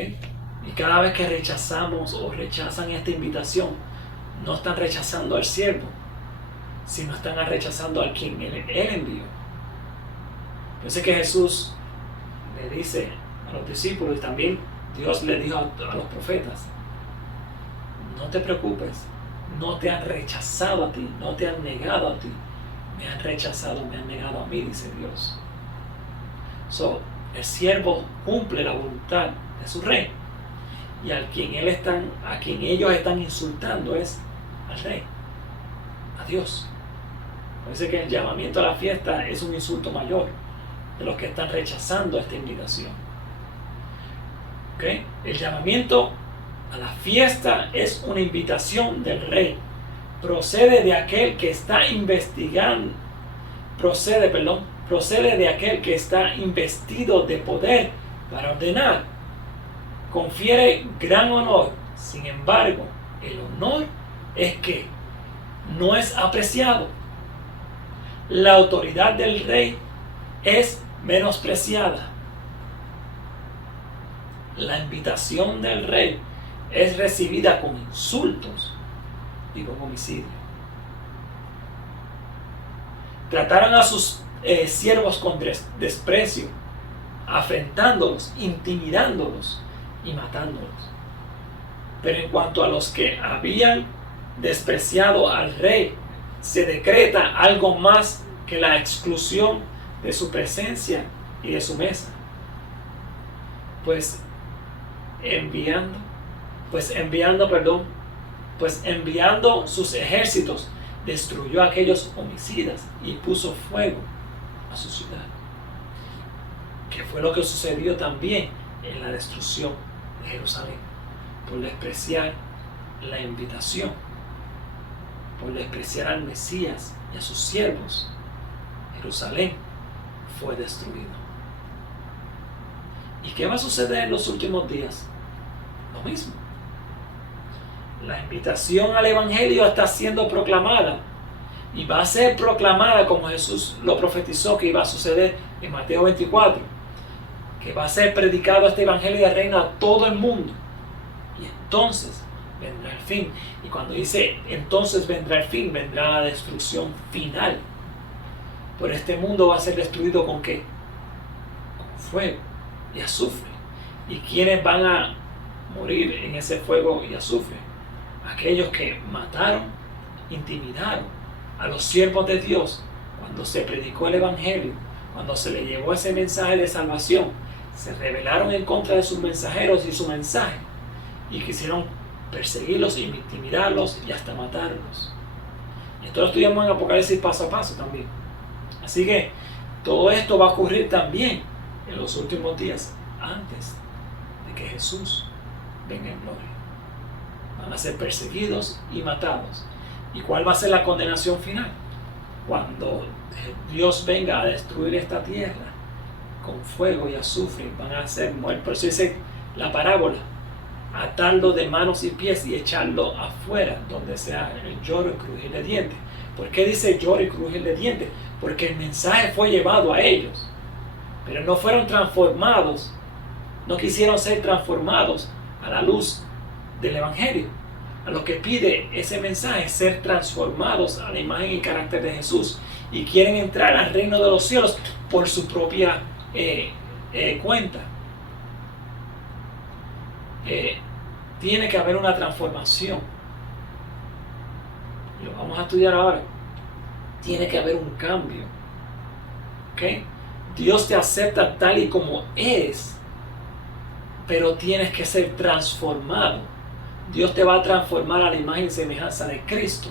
Y cada vez que rechazamos o rechazan esta invitación, no están rechazando al siervo, sino están rechazando al quien él envió. Yo sé que Jesús le dice a los discípulos, y también Dios le dijo a los profetas, no te preocupes, no te han rechazado a ti, no te han negado a ti, me han rechazado, me han negado a mí, dice Dios. El siervo cumple la voluntad de su rey. Y a quien ellos están insultando es al rey, a Dios. Parece que el llamamiento a la fiesta es un insulto mayor de los que están rechazando esta invitación. ¿Okay? El llamamiento a la fiesta es una invitación del rey. Procede de aquel que está investigando, procede de aquel que está investido de poder para ordenar. Confiere gran honor. Sin embargo, el honor es que no es apreciado. La autoridad del rey es menospreciada. La invitación del rey es recibida con insultos y con homicidio. Trataron a sus siervos con desprecio, afrentándolos, intimidándolos y matándolos. Pero en cuanto a los que habían despreciado al rey, se decreta algo más que la exclusión de su presencia y de su mesa. Pues enviando sus ejércitos, destruyó a aquellos homicidas y puso fuego a su ciudad. Que fue lo que sucedió también en la destrucción de Jerusalén, por despreciar la invitación, por despreciar al Mesías y a sus siervos. Jerusalén fue destruido. ¿Y qué va a suceder en los últimos días? Lo mismo. La invitación al Evangelio está siendo proclamada y va a ser proclamada como Jesús lo profetizó que iba a suceder en Mateo 24, que va a ser predicado este Evangelio del Reino a todo el mundo. Y entonces vendrá el fin. Y cuando dice entonces vendrá el fin, vendrá la destrucción final. Pero este mundo va a ser destruido ¿con qué? Con fuego y azufre. ¿Y quiénes van a morir en ese fuego y azufre? Aquellos que mataron, intimidaron a los siervos de Dios cuando se predicó el Evangelio, cuando se le llevó ese mensaje de salvación. Se rebelaron en contra de sus mensajeros y su mensaje y quisieron perseguirlos, intimidarlos y hasta matarlos. Y esto lo estudiamos en Apocalipsis paso a paso también. Así que todo esto va a ocurrir también en los últimos días, antes de que Jesús venga en gloria. Van a ser perseguidos y matados. ¿Y cuál va a ser la condenación final? Cuando Dios venga a destruir esta tierra con fuego y azufre, van a ser muertos. Por eso dice la parábola: atarlo de manos y pies y echarlo afuera, donde sea el lloro y crujir de dientes. ¿Por qué dice lloro y crujir de dientes? Porque el mensaje fue llevado a ellos, pero no fueron transformados, no quisieron ser transformados a la luz del Evangelio. A lo que pide ese mensaje es ser transformados a la imagen y carácter de Jesús, y quieren entrar al reino de los cielos por su propia cuenta. Tiene que haber una transformación. Lo vamos a estudiar ahora. Tiene que haber un cambio. ¿Okay? Dios te acepta tal y como eres, pero tienes que ser transformado. Dios te va a transformar a la imagen y semejanza de Cristo.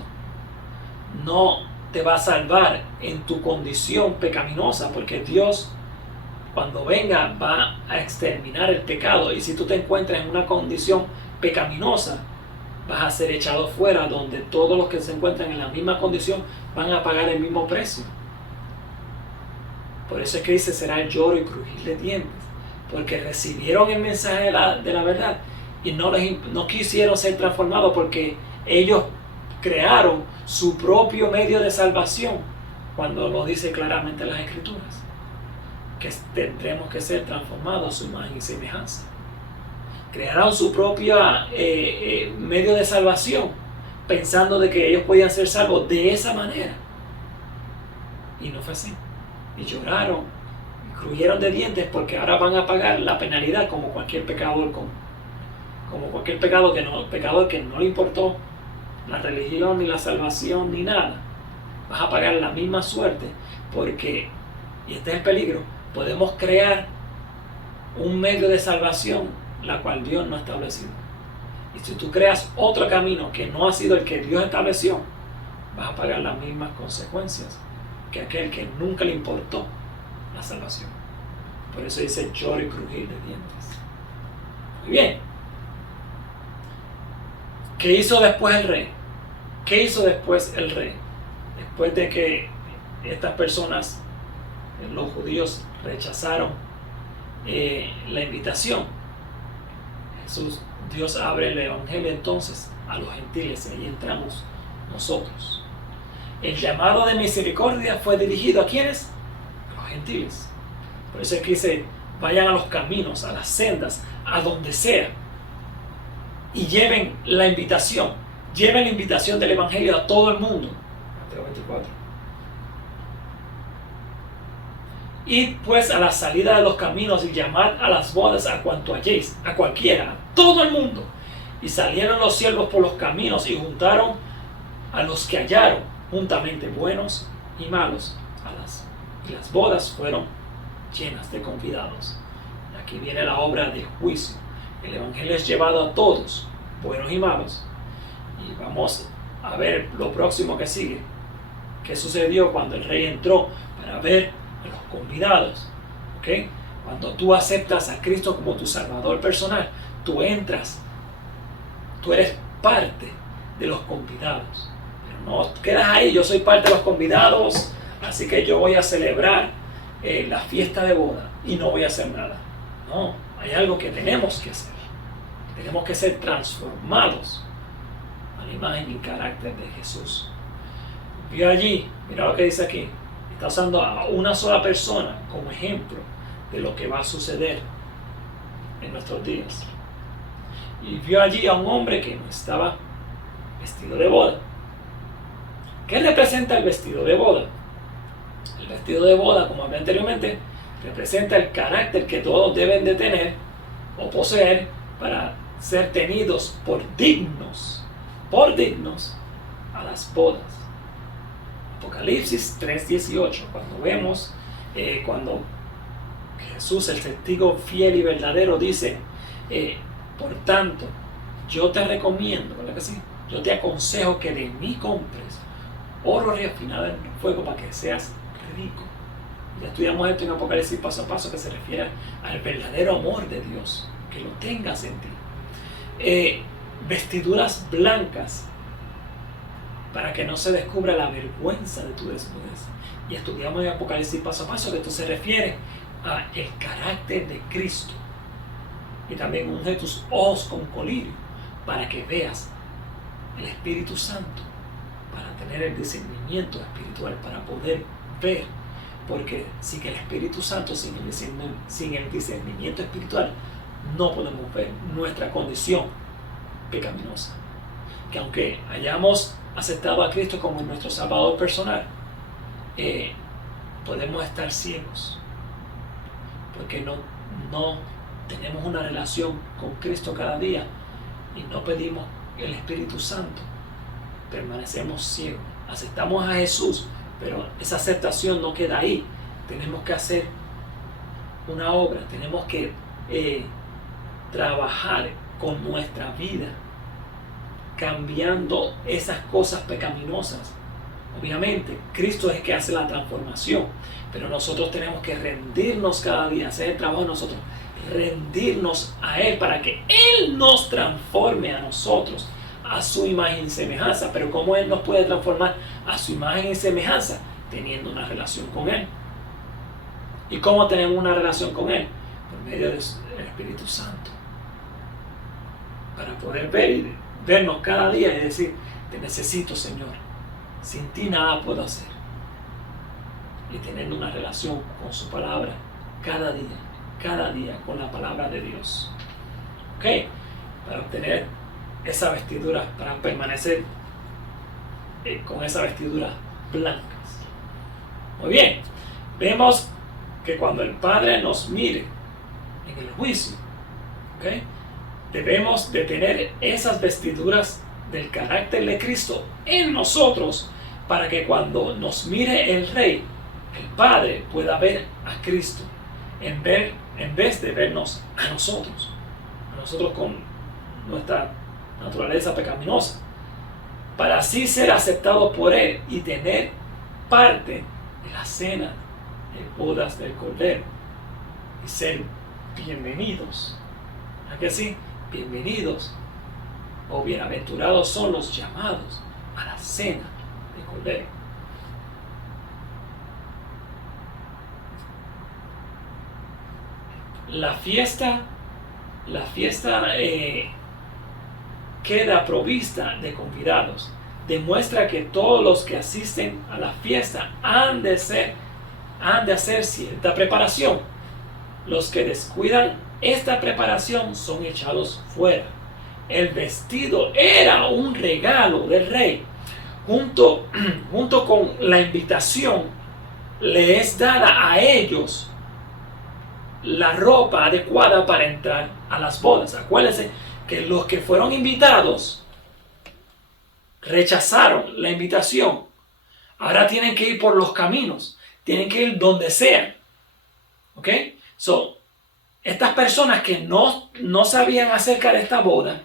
No te va a salvar en tu condición pecaminosa, porque Dios, cuando venga, va a exterminar el pecado. Y si tú te encuentras en una condición pecaminosa, vas a ser echado fuera, donde todos los que se encuentran en la misma condición van a pagar el mismo precio. Por eso es que dice, será el lloro y crujir de dientes, porque recibieron el mensaje de la verdad y no quisieron ser transformados, porque ellos crearon su propio medio de salvación, cuando lo dice claramente las Escrituras, que tendremos que ser transformados a su imagen y semejanza. Crearon su propio medio de salvación, pensando de que ellos podían ser salvos de esa manera, y no fue así. Y lloraron y crujieron de dientes, porque ahora van a pagar la penalidad como cualquier pecador común. Como cualquier pecador que no le importó la religión, ni la salvación, ni nada. Vas a pagar la misma suerte, porque, y este es el peligro, podemos crear un medio de salvación, la cual Dios no ha establecido. Y si tú creas otro camino que no ha sido el que Dios estableció, vas a pagar las mismas consecuencias que aquel que nunca le importó la salvación. Por eso dice lloro y crujir de dientes. Muy bien. ¿Qué hizo después el rey? ¿Qué hizo después el rey? Después de que estas personas, los judíos, rechazaron la invitación, Dios abre el evangelio entonces a los gentiles, y ahí entramos nosotros. El llamado de misericordia fue dirigido ¿a quiénes? A los gentiles. Por eso es que dice, vayan a los caminos, a las sendas, a donde sea, y lleven la invitación del evangelio a todo el mundo. Mateo 24. Id pues a la salida de los caminos y llamad a las bodas a cuanto halléis, a cualquiera, a todo el mundo. Y salieron los siervos por los caminos y juntaron a los que hallaron, juntamente buenos y malos, y las bodas fueron llenas de convidados. Aquí viene la obra de juicio. El evangelio es llevado a todos, buenos y malos. Y vamos a ver lo próximo que sigue. ¿Qué sucedió cuando el rey entró para ver a los convidados? ¿Okay? Cuando tú aceptas a Cristo como tu Salvador personal, tú entras, tú eres parte de los convidados. No quedas ahí, yo soy parte de los convidados, así que yo voy a celebrar la fiesta de boda y no voy a hacer nada. No, hay algo que tenemos que hacer. Tenemos que ser transformados a la imagen y carácter de Jesús. Vio allí, mira lo que dice aquí, está usando a una sola persona como ejemplo de lo que va a suceder en nuestros días. Y vio allí a un hombre que no estaba vestido de boda. ¿Qué representa el vestido de boda? El vestido de boda, como hablé anteriormente, representa el carácter que todos deben de tener o poseer para ser tenidos por dignos a las bodas. Apocalipsis 3:18, cuando vemos, cuando Jesús, el testigo fiel y verdadero, dice, por tanto, yo te recomiendo, ¿verdad que sí? Yo te aconsejo que de mí compres oro refinado en fuego para que seas rico. Ya estudiamos esto en Apocalipsis paso a paso, que se refiere al verdadero amor de Dios, que lo tengas en ti. Vestiduras blancas para que no se descubra la vergüenza de tu desnudez. Y estudiamos en Apocalipsis paso a paso que esto se refiere a el carácter de Cristo. Y también unge tus ojos con colirio para que veas el Espíritu Santo, para tener el discernimiento espiritual, para poder ver, porque sin el Espíritu Santo, sin el discernimiento espiritual, no podemos ver nuestra condición pecaminosa. Que aunque hayamos aceptado a Cristo como nuestro Salvador personal, podemos estar ciegos porque no tenemos una relación con Cristo cada día y no pedimos el Espíritu Santo, permanecemos ciegos. Aceptamos a Jesús, pero esa aceptación no queda ahí. Tenemos que hacer una obra, tenemos que trabajar con nuestra vida, cambiando esas cosas pecaminosas. Obviamente, Cristo es el que hace la transformación, pero nosotros tenemos que rendirnos cada día, hacer el trabajo de nosotros, rendirnos a Él para que Él nos transforme a nosotros a su imagen y semejanza. Pero ¿cómo Él nos puede transformar a su imagen y semejanza? Teniendo una relación con Él. ¿Y cómo tenemos una relación con Él? Por medio del Espíritu Santo. Para poder vernos cada día y decir, te necesito, Señor. Sin ti nada puedo hacer. Y teniendo una relación con su palabra cada día con la palabra de Dios. ¿Ok? Para obtener esa vestidura, para permanecer con esa vestidura blancas. Muy bien, vemos que cuando el Padre nos mire en el juicio, ¿okay?, debemos de tener esas vestiduras del carácter de Cristo en nosotros para que cuando nos mire el Rey, el Padre pueda ver a Cristo en vez de vernos a nosotros con nuestra naturaleza pecaminosa, para así ser aceptados por Él y tener parte de la cena de bodas del Cordero y ser bienvenidos. ¿A que sí? Bienvenidos o bienaventurados son los llamados a la cena del Cordero. La fiesta queda provista de convidados. Demuestra que todos los que asisten a la fiesta han de hacer cierta preparación. Los que descuidan esta preparación son echados fuera. El vestido era un regalo del rey. Junto con la invitación, le es dada a ellos la ropa adecuada para entrar a las bodas. Acuérdense que los que fueron invitados rechazaron la invitación. Ahora tienen que ir por los caminos, tienen que ir donde sea. ¿Ok? Estas personas que no sabían acerca de esta boda,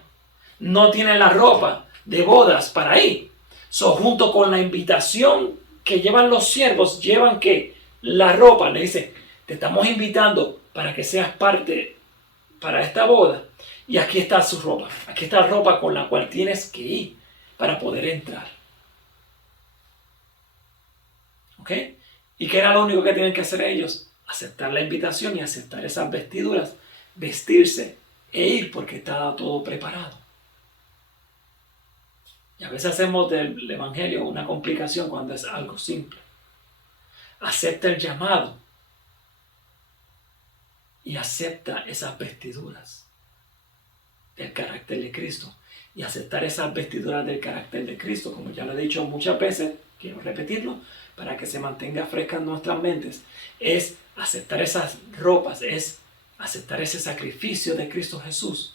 no tienen la ropa de bodas para ir. Junto con la invitación que llevan los siervos, llevan que la ropa, le dice, te estamos invitando para que seas parte para esta boda. Y aquí está su ropa. Aquí está la ropa con la cual tienes que ir para poder entrar. ¿Ok? ¿Y qué era lo único que tienen que hacer ellos? Aceptar la invitación y aceptar esas vestiduras, vestirse e ir porque estaba todo preparado. Y a veces hacemos del evangelio una complicación cuando es algo simple. Acepta el llamado y acepta esas vestiduras del carácter de Cristo. Y aceptar esas vestiduras del carácter de Cristo, como ya lo he dicho muchas veces, quiero repetirlo, para que se mantenga fresca en nuestras mentes, es aceptar esas ropas, es aceptar ese sacrificio de Cristo Jesús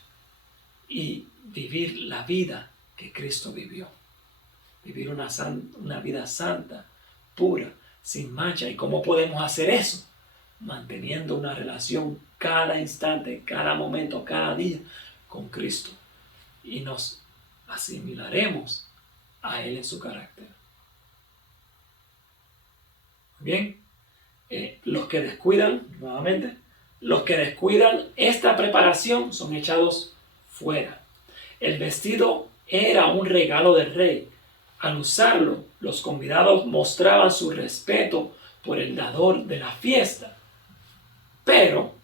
y vivir la vida que Cristo vivió. Vivir una vida santa, pura, sin mancha. ¿Y cómo podemos hacer eso? Manteniendo una relación cada instante, cada momento, cada día con Cristo. Y nos asimilaremos a Él en su carácter. Bien, los que descuidan, nuevamente, los que descuidan esta preparación son echados fuera. El vestido era un regalo del rey. Al usarlo, los convidados mostraban su respeto por el dador de la fiesta. Pero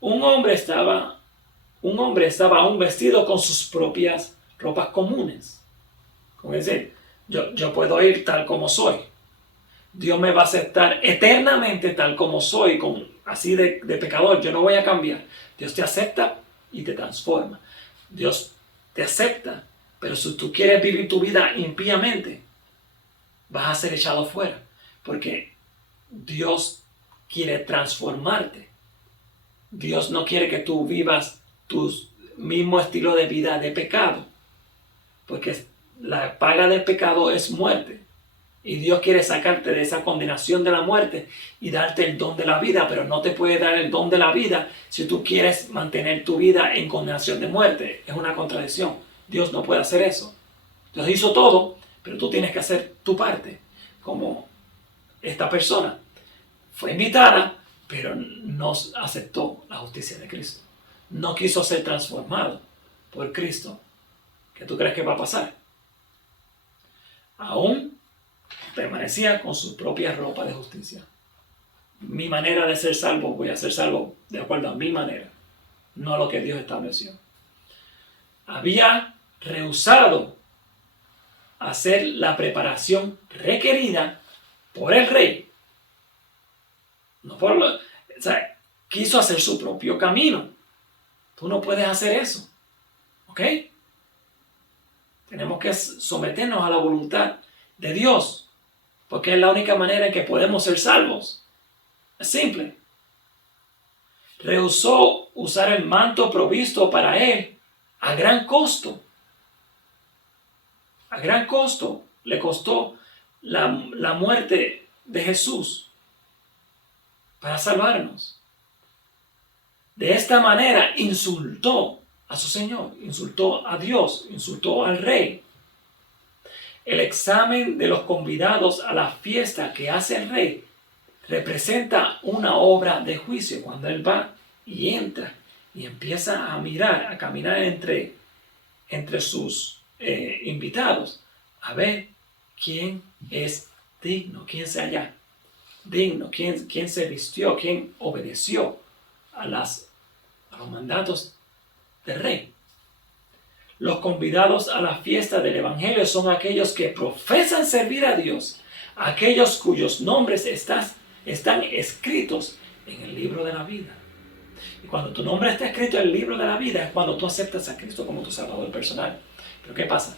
un hombre estaba aún vestido con sus propias ropas comunes. Como decir, yo puedo ir tal como soy. Dios me va a aceptar eternamente tal como soy, así de pecador. Yo no voy a cambiar. Dios te acepta y te transforma. Dios te acepta, pero si tú quieres vivir tu vida impíamente, vas a ser echado fuera. Porque Dios quiere transformarte Dios no quiere que tú vivas tu mismo estilo de vida de pecado, porque la paga del pecado es muerte. Y Dios quiere sacarte de esa condenación de la muerte y darte el don de la vida, pero no te puede dar el don de la vida si tú quieres mantener tu vida en condenación de muerte. Es una contradicción. Dios no puede hacer eso. Dios hizo todo, pero tú tienes que hacer tu parte. Como esta persona fue invitada, pero no aceptó la justicia de Cristo. No quiso ser transformado por Cristo. ¿Qué tú crees que va a pasar? Aún permanecía con su propia ropa de justicia. Mi manera de ser salvo, voy a ser salvo de acuerdo a mi manera, no a lo que Dios estableció. Había rehusado hacer la preparación requerida por el rey. No por lo, o sea, quiso hacer su propio camino. Tú no puedes hacer eso. ¿Ok? Tenemos que someternos a la voluntad de Dios. Porque es la única manera en que podemos ser salvos. Es simple. Rehusó usar el manto provisto para él a gran costo. A gran costo le costó la muerte de Jesús para salvarnos. De esta manera insultó a su Señor, insultó a Dios, insultó al Rey. El examen de los convidados a la fiesta que hace el rey representa una obra de juicio cuando él va y entra y empieza a mirar, a caminar entre sus invitados, a ver quién es digno, quién se halla digno, quién se vistió, quién obedeció a los mandatos del rey. Los convidados a la fiesta del Evangelio son aquellos que profesan servir a Dios, aquellos cuyos nombres están escritos en el libro de la vida. Y cuando tu nombre está escrito en el libro de la vida es cuando tú aceptas a Cristo como tu Salvador personal. Pero ¿qué pasa?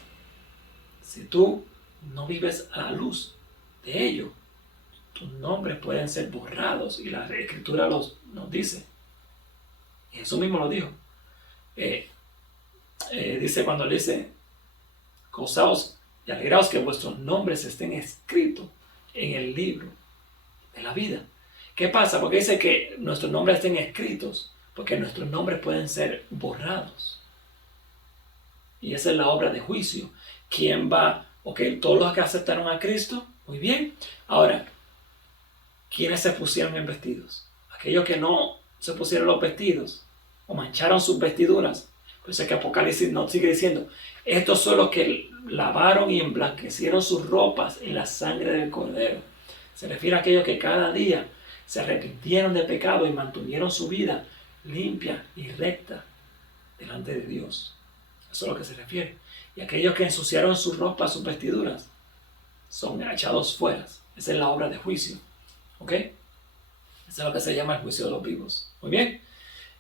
Si tú no vives a la luz de ello, tus nombres pueden ser borrados y la Escritura nos dice. Y eso mismo lo dijo. Dice cuando le dice, gozaos y alegraos que vuestros nombres estén escritos en el libro de la vida. ¿Qué pasa? Porque dice que nuestros nombres estén escritos, porque nuestros nombres pueden ser borrados. Y esa es la obra de juicio. ¿Quién va? Ok, todos los que aceptaron a Cristo, muy bien. Ahora, ¿quiénes se pusieron en vestidos? Aquellos que no se pusieron los vestidos o mancharon sus vestiduras. Por eso es que Apocalipsis nos sigue diciendo, estos son los que lavaron y emblanquecieron sus ropas en la sangre del Cordero. Se refiere a aquellos que cada día se arrepintieron de pecado y mantuvieron su vida limpia y recta delante de Dios. Eso es a lo que se refiere. Y aquellos que ensuciaron sus ropas, sus vestiduras, son echados fuera. Esa es la obra de juicio. ¿Ok? Eso es lo que se llama el juicio de los vivos. Muy bien.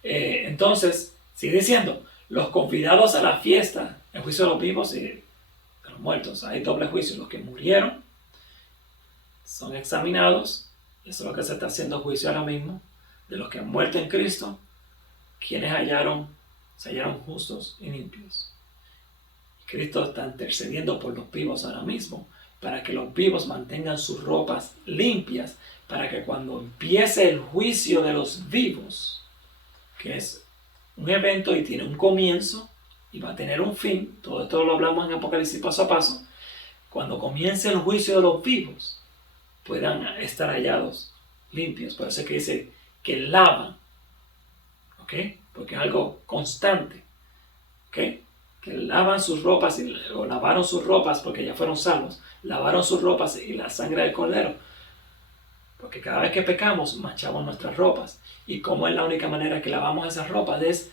Entonces, sigue diciendo, los convidados a la fiesta, el juicio de los vivos y de los muertos. Hay doble juicio. Los que murieron son examinados. Y eso es lo que se está haciendo juicio ahora mismo. De los que han muerto en Cristo, quienes se hallaron justos y limpios. Cristo está intercediendo por los vivos ahora mismo, para que los vivos mantengan sus ropas limpias, para que cuando empiece el juicio de los vivos, que es un evento y tiene un comienzo y va a tener un fin, todo esto lo hablamos en Apocalipsis paso a paso, cuando comience el juicio de los vivos, puedan estar hallados limpios. Por eso es que dice que lavan, ¿ok? Porque es algo constante, ¿ok? Que lavan sus ropas o lavaron sus ropas porque ya fueron salvos, lavaron sus ropas y la sangre del Cordero, porque cada vez que pecamos manchamos nuestras ropas. Y como es la única manera que lavamos esas ropas es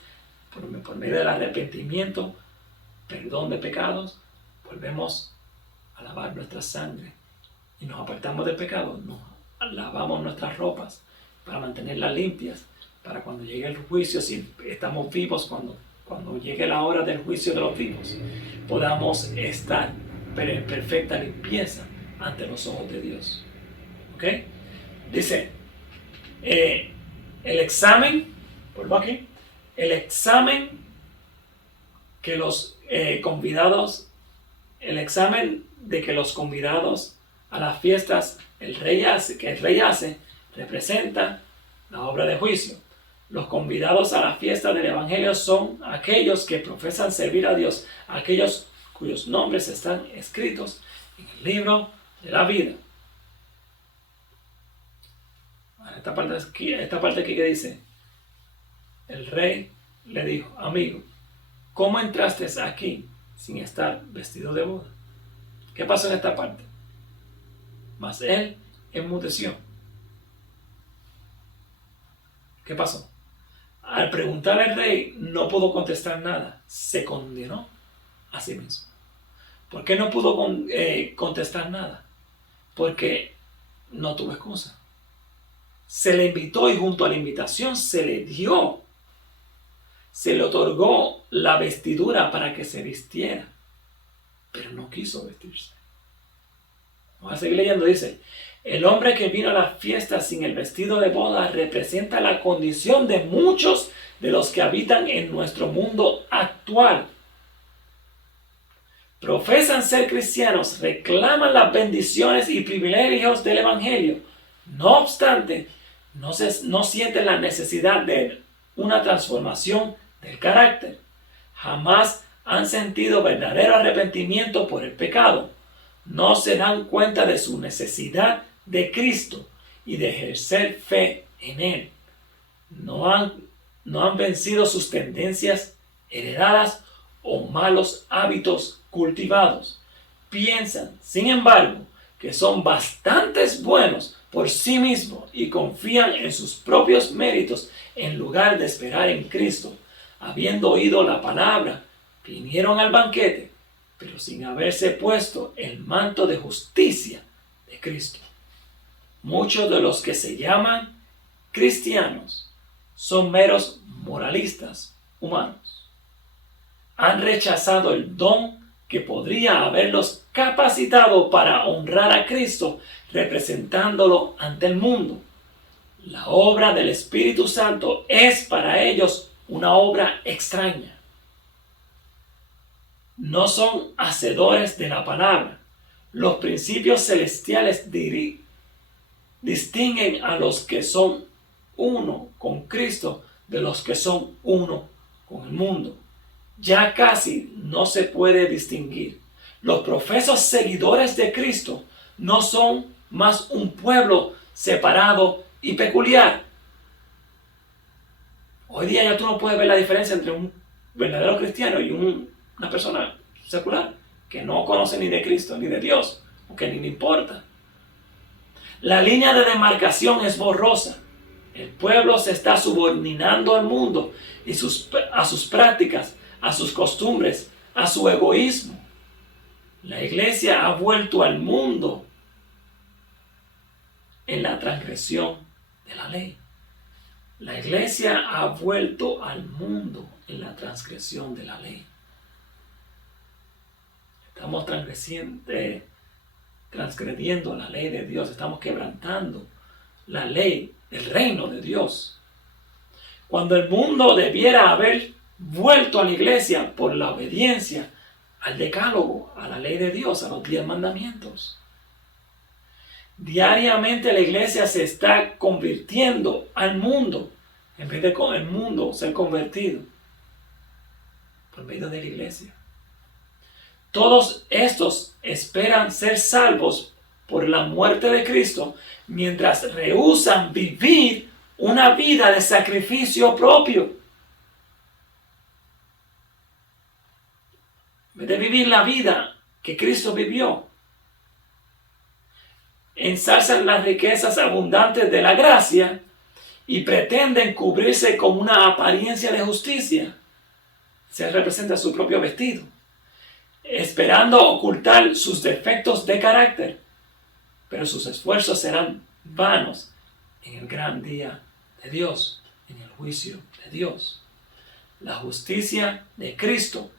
por medio del arrepentimiento, perdón de pecados, volvemos a lavar nuestra sangre y nos apartamos del pecado, nos lavamos nuestras ropas para mantenerlas limpias, para cuando llegue el juicio, si estamos vivos, cuando llegue la hora del juicio de los vivos, podamos estar en perfecta limpieza ante los ojos de Dios. ¿Ok? Dice, el examen Vuelvo aquí. El examen que los convidados, el examen de que los convidados a las fiestas que el rey hace, representa la obra de juicio. Los convidados a la fiesta del Evangelio son aquellos que profesan servir a Dios, aquellos cuyos nombres están escritos en el libro de la vida. Esta parte aquí que dice, el rey le dijo, amigo, ¿cómo entraste aquí sin estar vestido de boda? ¿Qué pasó en esta parte? Mas él enmudeció. ¿Qué pasó? Al preguntar al rey, no pudo contestar nada. Se condenó a sí mismo. ¿Por qué no pudo contestar nada? Porque no tuvo excusa. Se le invitó y junto a la invitación se le otorgó la vestidura para que se vistiera, pero no quiso vestirse. Vamos a seguir leyendo, dice, el hombre que vino a la fiesta sin el vestido de boda representa la condición de muchos de los que habitan en nuestro mundo actual. Profesan ser cristianos, reclaman las bendiciones y privilegios del Evangelio. No obstante, no sienten la necesidad de una transformación del carácter. Jamás han sentido verdadero arrepentimiento por el pecado. No se dan cuenta de su necesidad de Cristo y de ejercer fe en Él. No han vencido sus tendencias heredadas o malos hábitos cultivados. Piensan, sin embargo, que son bastante buenos por sí mismos y confían en sus propios méritos en lugar de esperar en Cristo. Habiendo oído la palabra, vinieron al banquete, pero sin haberse puesto el manto de justicia de Cristo. Muchos de los que se llaman cristianos son meros moralistas humanos. Han rechazado el don que podría haberlos capacitado para honrar a Cristo representándolo ante el mundo. La obra del Espíritu Santo es para ellos una obra extraña. No son hacedores de la palabra. Los principios celestiales distinguen a los que son uno con Cristo de los que son uno con el mundo. Ya casi no se puede distinguir. Los profesos seguidores de Cristo no son más un pueblo separado y peculiar. Hoy día ya tú no puedes ver la diferencia entre un verdadero cristiano y una persona secular que no conoce ni de Cristo ni de Dios, o que ni le importa. La línea de demarcación es borrosa. El pueblo se está subordinando al mundo y a sus prácticas, a sus costumbres, a su egoísmo. La iglesia ha vuelto al mundo en la transgresión de la ley. La iglesia ha vuelto al mundo en la transgresión de la ley. Estamos transgrediendo la ley de Dios, estamos quebrantando la ley, el reino de Dios. Cuando el mundo debiera haber vuelto a la iglesia por la obediencia al decálogo, a la ley de Dios, a los 10 mandamientos. Diariamente la iglesia se está convirtiendo al mundo, en vez de con el mundo ser convertido por medio de la iglesia. Todos estos esperan ser salvos por la muerte de Cristo, mientras rehúsan vivir una vida de sacrificio propio. En vez de vivir la vida que Cristo vivió, ensalzan las riquezas abundantes de la gracia y pretenden cubrirse con una apariencia de justicia. Se representa su propio vestido, esperando ocultar sus defectos de carácter, pero sus esfuerzos serán vanos en el gran día de Dios, en el juicio de Dios. La justicia de Cristo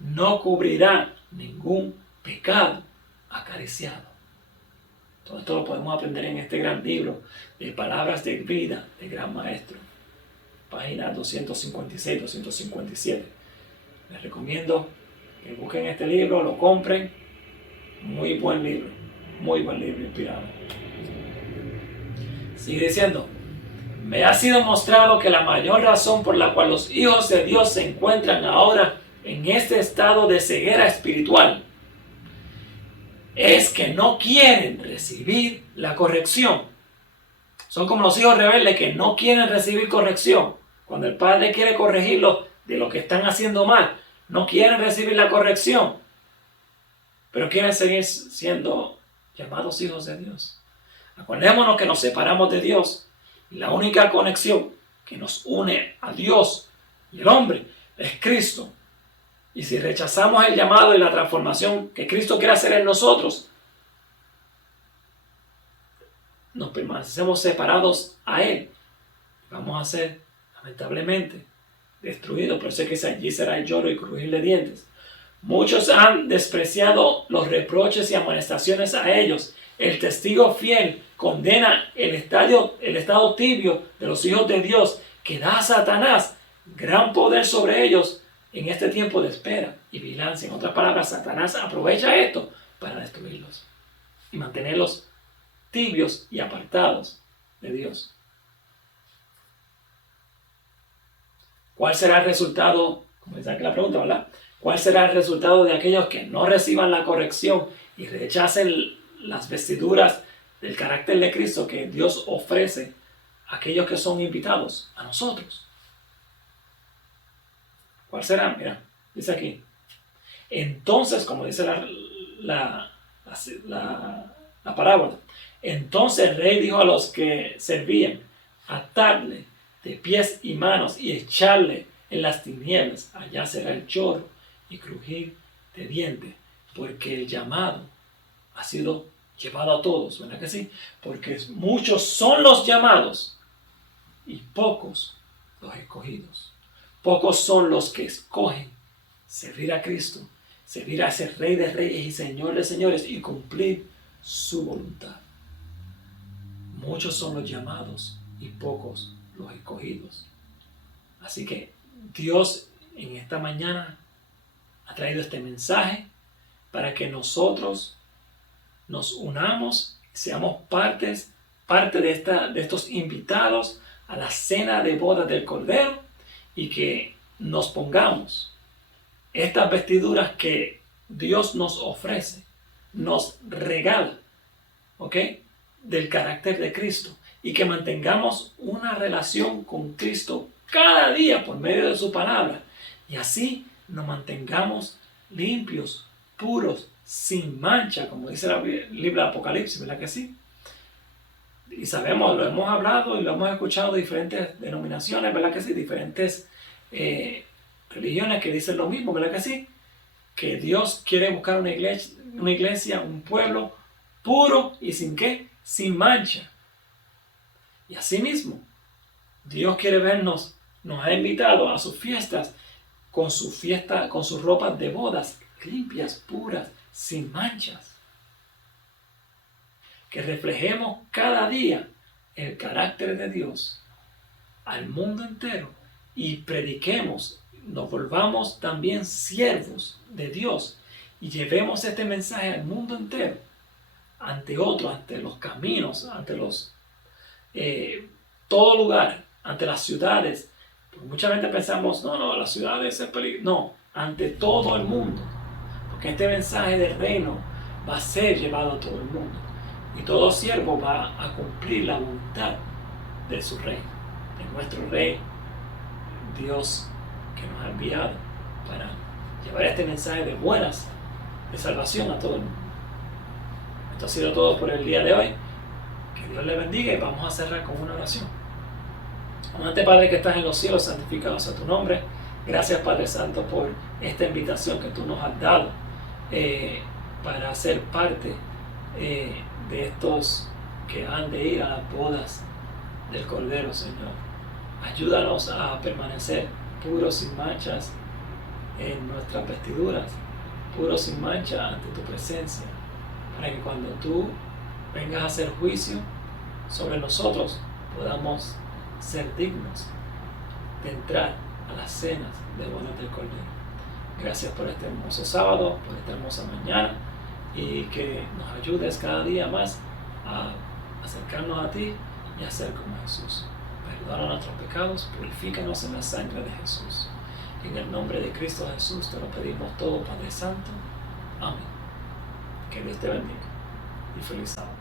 no cubrirá ningún pecado acariciado. Todo esto lo podemos aprender en este gran libro de palabras de vida del gran maestro, página 256, 257. Les recomiendo que busquen este libro, lo compren. Muy buen libro inspirado. Sigue diciendo: me ha sido mostrado que la mayor razón por la cual los hijos de Dios se encuentran ahora en este estado de ceguera espiritual es que no quieren recibir la corrección. Son como los hijos rebeldes que no quieren recibir corrección. Cuando el padre quiere corregirlos de lo que están haciendo mal, no quieren recibir la corrección, pero quieren seguir siendo llamados hijos de Dios. Acordémonos que nos separamos de Dios y la única conexión que nos une a Dios y el hombre es Cristo. Y si rechazamos el llamado y la transformación que Cristo quiere hacer en nosotros, nos permanecemos separados a Él. Vamos a ser, lamentablemente, destruidos. Por eso es que allí será el lloro y crujir de dientes. Muchos han despreciado los reproches y amonestaciones a ellos. El testigo fiel condena el estado tibio de los hijos de Dios, que da a Satanás gran poder sobre ellos en este tiempo de espera y vigilancia. En otras palabras, Satanás aprovecha esto para destruirlos y mantenerlos tibios y apartados de Dios. ¿Cuál será el resultado? Como dice aquí la pregunta, ¿verdad? ¿Cuál será el resultado de aquellos que no reciban la corrección y rechacen las vestiduras del carácter de Cristo que Dios ofrece a aquellos que son invitados, a nosotros? ¿Cuál será? Mira, dice aquí: entonces, como dice la parábola, entonces el rey dijo a los que servían: atadle de pies y manos y echarle en las tinieblas. Allá será el lloro y crujir de dientes, porque el llamado ha sido llevado a todos, ¿verdad que sí? Porque muchos son los llamados y pocos los escogidos. Pocos son los que escogen servir a Cristo, servir a ese Rey de Reyes y Señor de Señores y cumplir su voluntad. Muchos son los llamados y pocos los escogidos. Así que Dios en esta mañana ha traído este mensaje para que nosotros nos unamos, seamos parte de estos invitados a la cena de bodas del Cordero, y que nos pongamos estas vestiduras que Dios nos ofrece, nos regala, ¿ok?, del carácter de Cristo, y que mantengamos una relación con Cristo cada día por medio de su palabra, y así nos mantengamos limpios, puros, sin mancha, como dice el libro de Apocalipsis, ¿verdad que sí? Y sabemos, lo hemos hablado y lo hemos escuchado de diferentes denominaciones, ¿verdad que sí? Diferentes religiones que dicen lo mismo, ¿verdad que sí? Que Dios quiere buscar una iglesia, un pueblo puro y sin ¿qué? Sin mancha. Y así mismo, Dios quiere vernos, nos ha invitado a sus fiestas con sus ropas de bodas limpias, puras, sin manchas. Que reflejemos cada día el carácter de Dios al mundo entero y prediquemos, nos volvamos también siervos de Dios y llevemos este mensaje al mundo entero, ante otros, ante los caminos, ante todo lugar, ante las ciudades. Porque mucha gente pensamos, no, las ciudades es peligroso. No, ante todo el mundo. Porque este mensaje del reino va a ser llevado a todo el mundo. Y todo siervo va a cumplir la voluntad de su rey, de nuestro rey, Dios, que nos ha enviado para llevar este mensaje de buenas, de salvación a todo el mundo. Esto ha sido todo por el día de hoy. Que Dios le bendiga y vamos a cerrar con una oración. Amante Padre que estás en los cielos, santificado sea tu nombre. Gracias, Padre Santo, por esta invitación que tú nos has dado para ser parte de estos que han de ir a las bodas del Cordero, Señor. Ayúdanos a permanecer puros, sin manchas en nuestras vestiduras, puros sin mancha ante tu presencia, para que cuando tú vengas a hacer juicio sobre nosotros podamos ser dignos de entrar a las cenas de bodas del Cordero. Gracias por este hermoso sábado, por esta hermosa mañana, y que nos ayudes cada día más a acercarnos a ti y a ser como Jesús. Perdona nuestros pecados, purifícanos en la sangre de Jesús. En el nombre de Cristo Jesús te lo pedimos todo, Padre Santo. Amén. Que Dios te bendiga y feliz sábado.